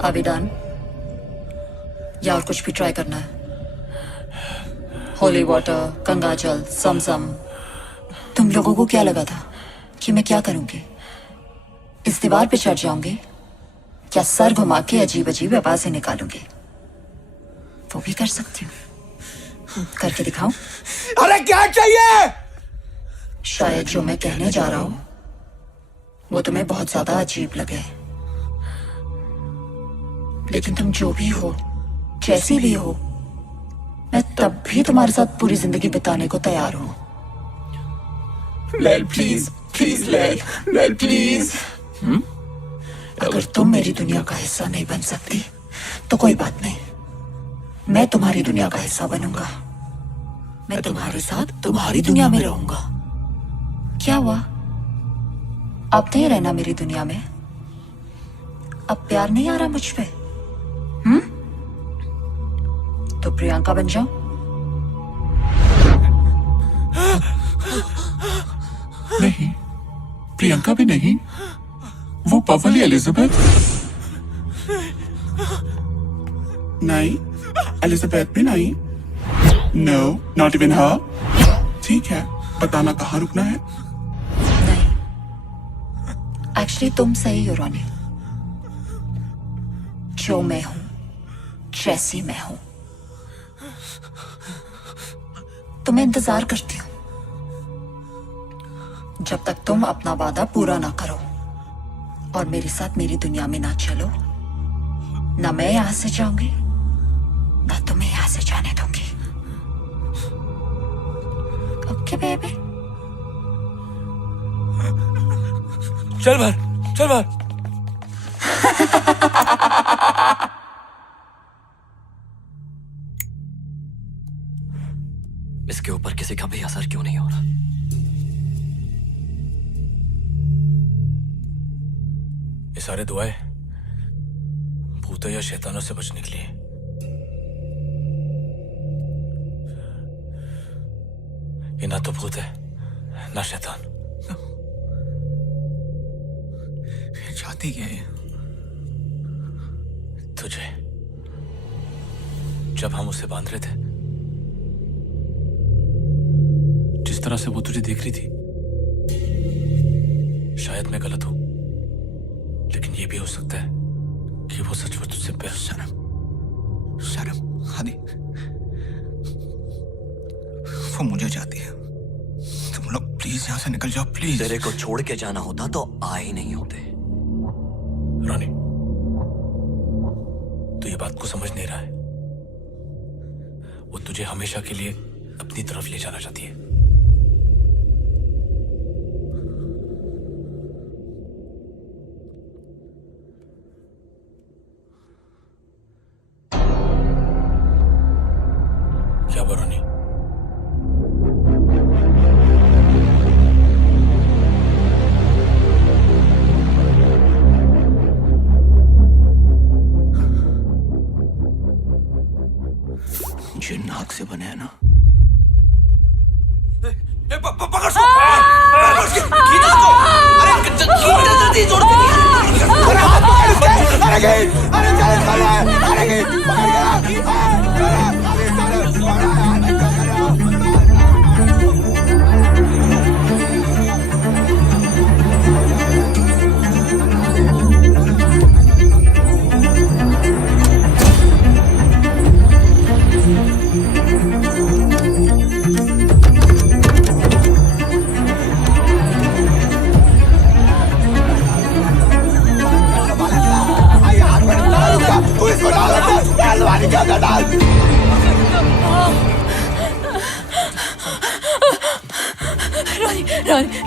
Are we done? या और कुछ भी try करना है? Holy water, Ganga जल, समसम। तुम लोगों को क्या लगा था कि मैं क्या करूंगी? इस दीवार पे चढ़ जाऊंगी या सर घुमा के अजीब अजीब आवाजें निकालूंगी? वो भी कर सकती हूँ। करके दिखाऊं? अरे क्या चाहिए? शायद जो मैं कहने जा रहा हूं वो तुम्हें बहुत ज्यादा अजीब लगे, लेकिन तुम जो भी हो, जैसी भी हो, मैं तब भी तुम्हारे साथ पूरी जिंदगी बिताने को तैयार हूं। लैल प्लीज, प्लीज लैल, लैल प्लीज। अगर तुम मेरी दुनिया का हिस्सा नहीं बन सकती तो कोई बात नहीं, मैं तुम्हारी दुनिया का हिस्सा बनूंगा। मैं तुम्हारे साथ तुम्हारी दुनिया में रहूंगा। क्या हुआ? अब नहीं रहना मेरी दुनिया में? अब प्यार नहीं आ रहा मुझ पे? तो प्रियंका बन जाओ। नहीं, प्रियंका भी नहीं, वो पवली एलिजाबेथ। नहीं, एलिजाबेथ भी नहीं। नो, नॉट इवन हर। ठीक है, बताना कहाँ रुकना है? नहीं, एक्चुअली तुम सही हो रोनी। जो मैं हूं, जैसी मैं हूं, तुम्हें इंतजार करती हूं जब तक तुम अपना वादा पूरा ना करो और मेरे साथ मेरी दुनिया में ना चलो। ना मैं यहां से जाऊंगी, ना तुम्हें यहां से जाने दूंगी। Okay baby? चल बाहर, चल बाहर। इसके ऊपर किसी का भी असर क्यों नहीं हो रहा? ये सारे दुआएं भूतों या शैतानों से बचने के लिए। ये ना तो भूत है ना शैतान। चाहती क्या है? तुझे जब हम उसे बांध रहे थे, जिस तरह से वो तुझे देख रही थी, शायद मैं गलत हूं, लेकिन ये भी हो सकता है कि वो सच में तुझसे प्यार। शर्म हादी, वो मुझे चाहती है। तुम लोग प्लीज यहाँ से निकल जाओ, प्लीज। तेरे को छोड़ के जाना होता तो आ ही नहीं होते। रानी, तू ये बात को समझ नहीं रहा है। वो तुझे हमेशा के लिए अपनी तरफ ले जाना चाहती है। क्या बरानी? जिन नाक से बने हैं ना। पकड़ उसको! खींच उसको! अरे जल्दी जोड़ दे! अरे गई! अरे चल अरे गई! पकड़ गया! रानी, रानी,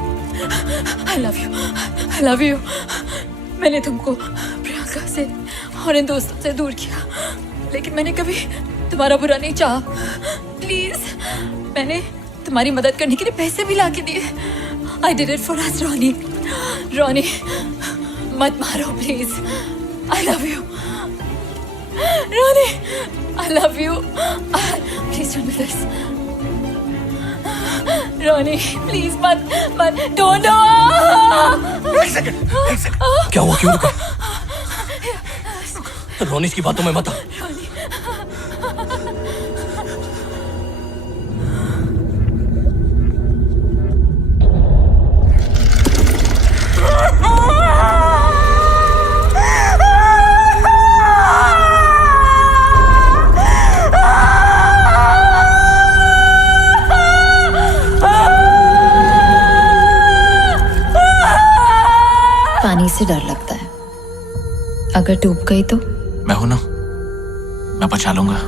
I love you. मैंने तुमको प्रियंका से और इन दोस्तों से दूर किया, लेकिन मैंने कभी तुम्हारा बुरा नहीं चाहा। प्लीज, मैंने तुम्हारी मदद करने के लिए पैसे भी लाके दिए। I did it for us, Ronnie. Ronnie, मत मारो please. I love you. Ronnie, I love you. Please don't do this. Ronnie, please मत, don't do. एक सेकंड। क्या हुआ? क्यों रुका? रोनी की बातों में मत आ। पानी से डर लगता है, अगर डूब गई तो? मैं हूं ना, मैं बचा लूंगा।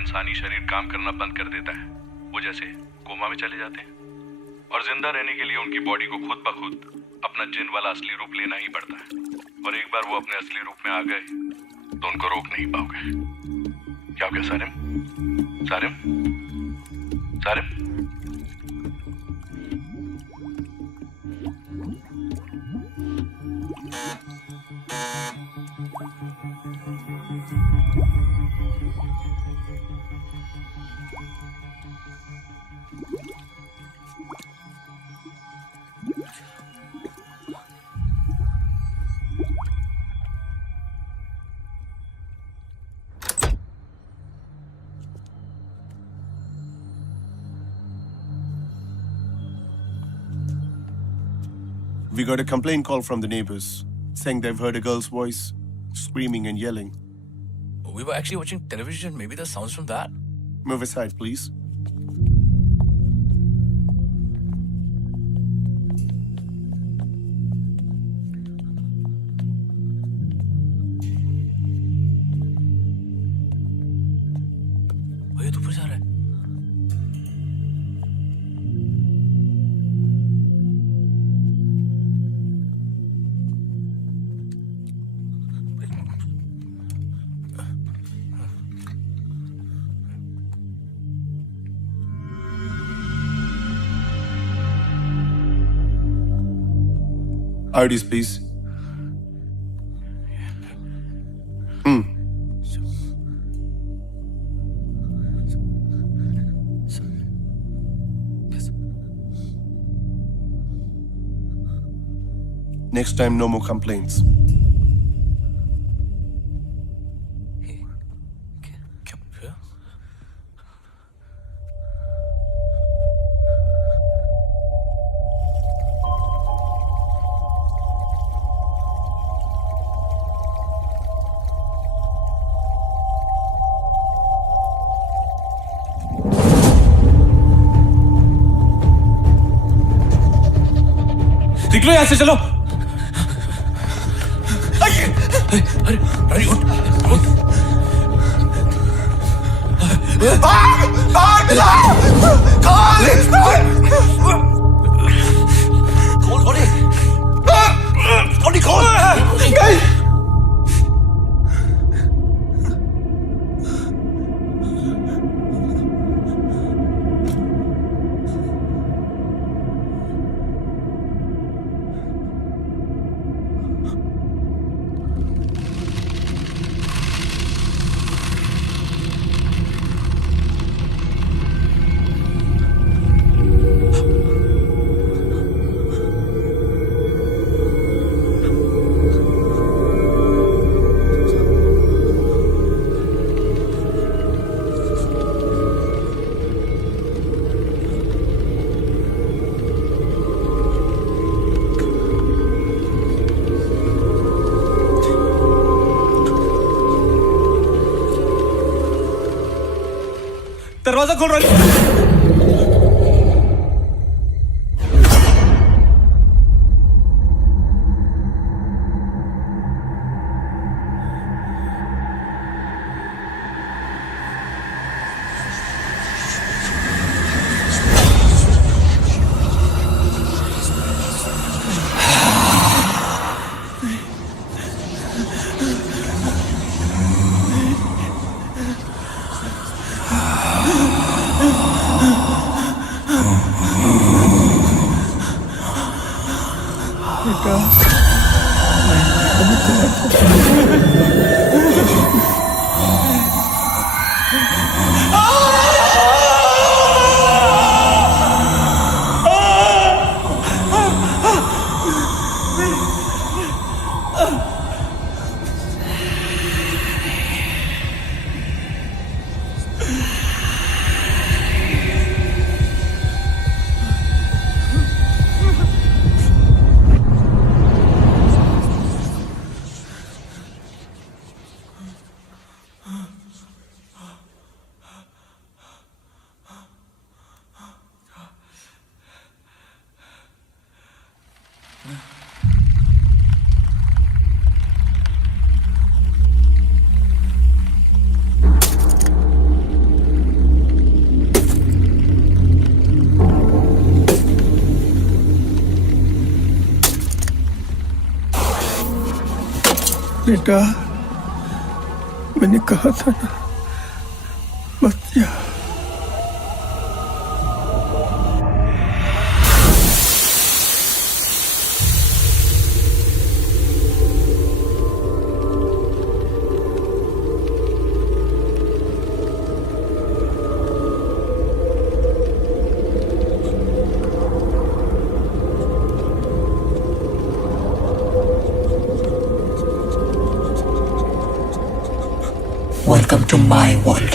इंसानी शरीर काम करना बंद कर देता है, वो जैसे कोमा में चले जाते हैं, और जिंदा रहने के लिए उनकी बॉडी को खुद ब खुद अपना जिन वाला असली रूप लेना ही पड़ता है। और एक बार वो अपने असली रूप में आ गए तो उनको रोक नहीं पाओगे। क्या हो गया Sarim? Sarim? Sarim? We got a complaint call from the neighbors saying they've heard a girl's voice screaming and yelling. We were actually watching television. Maybe the sounds from that. Move aside, please. ये तो ऊपर जा रहा है। IDs, please. Next time, no more complaints. निकलो यहाँ से, चलो। अरे उठ, उठ। दरवाजा खोल रहा है। बेटा, मैंने कहा था ना, मत जा। Welcome to my world.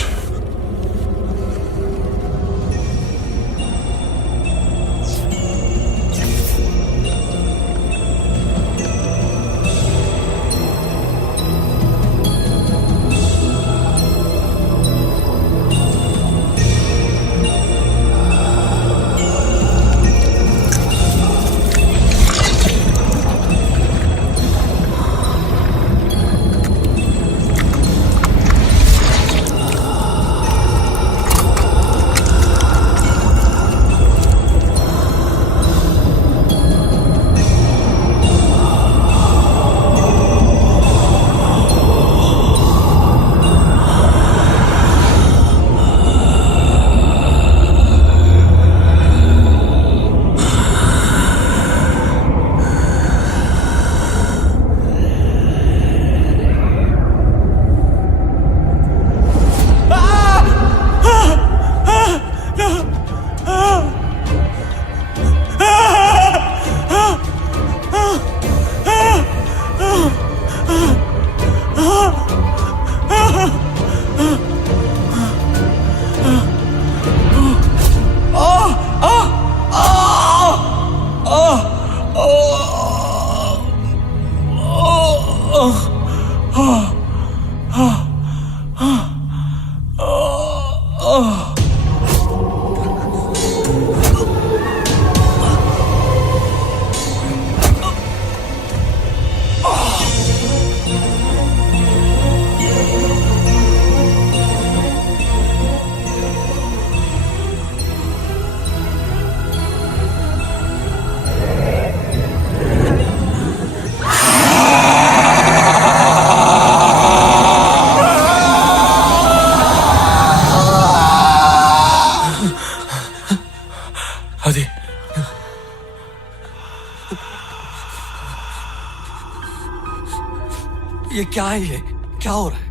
ये क्या है? ये क्या हो रहा है?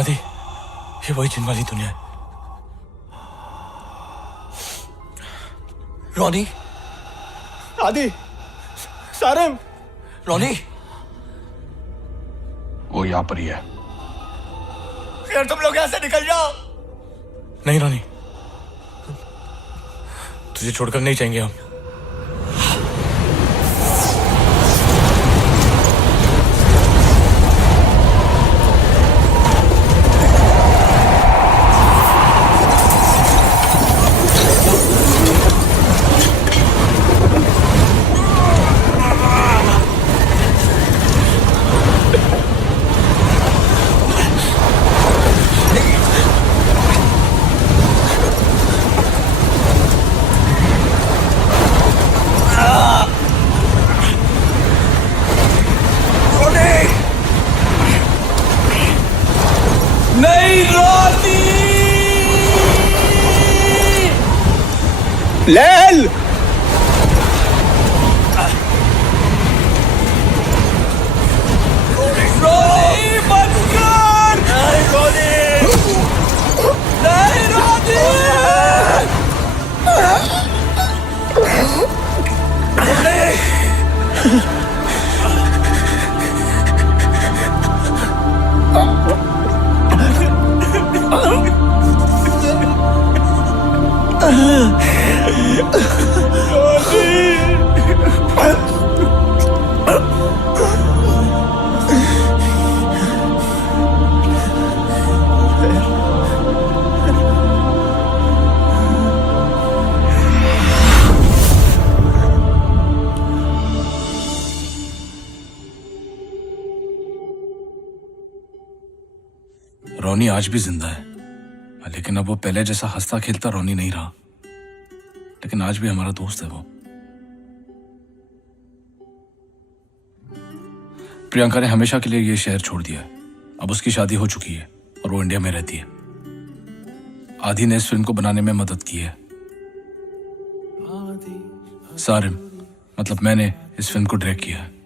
आदि, ये वही जिन वाली दुनिया है। रोनी, आदि, सारिम, रोनी, वो यहाँ पर ही है। यार तुम लोग यहाँ से निकल जाओ। नहीं रोनी, तुझे छोड़कर नहीं जाएंगे हम। लेल, रोनी आज भी जिंदा है, लेकिन अब वो पहले जैसा हंसता खेलता रोनी नहीं रहा। लेकिन आज भी हमारा दोस्त है वो। प्रियंका ने हमेशा के लिए ये शहर छोड़ दिया है। अब उसकी शादी हो चुकी है और वो इंडिया में रहती है। आदि ने इस फिल्म को बनाने में मदद की है। सारिम, मतलब मैंने इस फिल्म को डायरेक्ट किया है।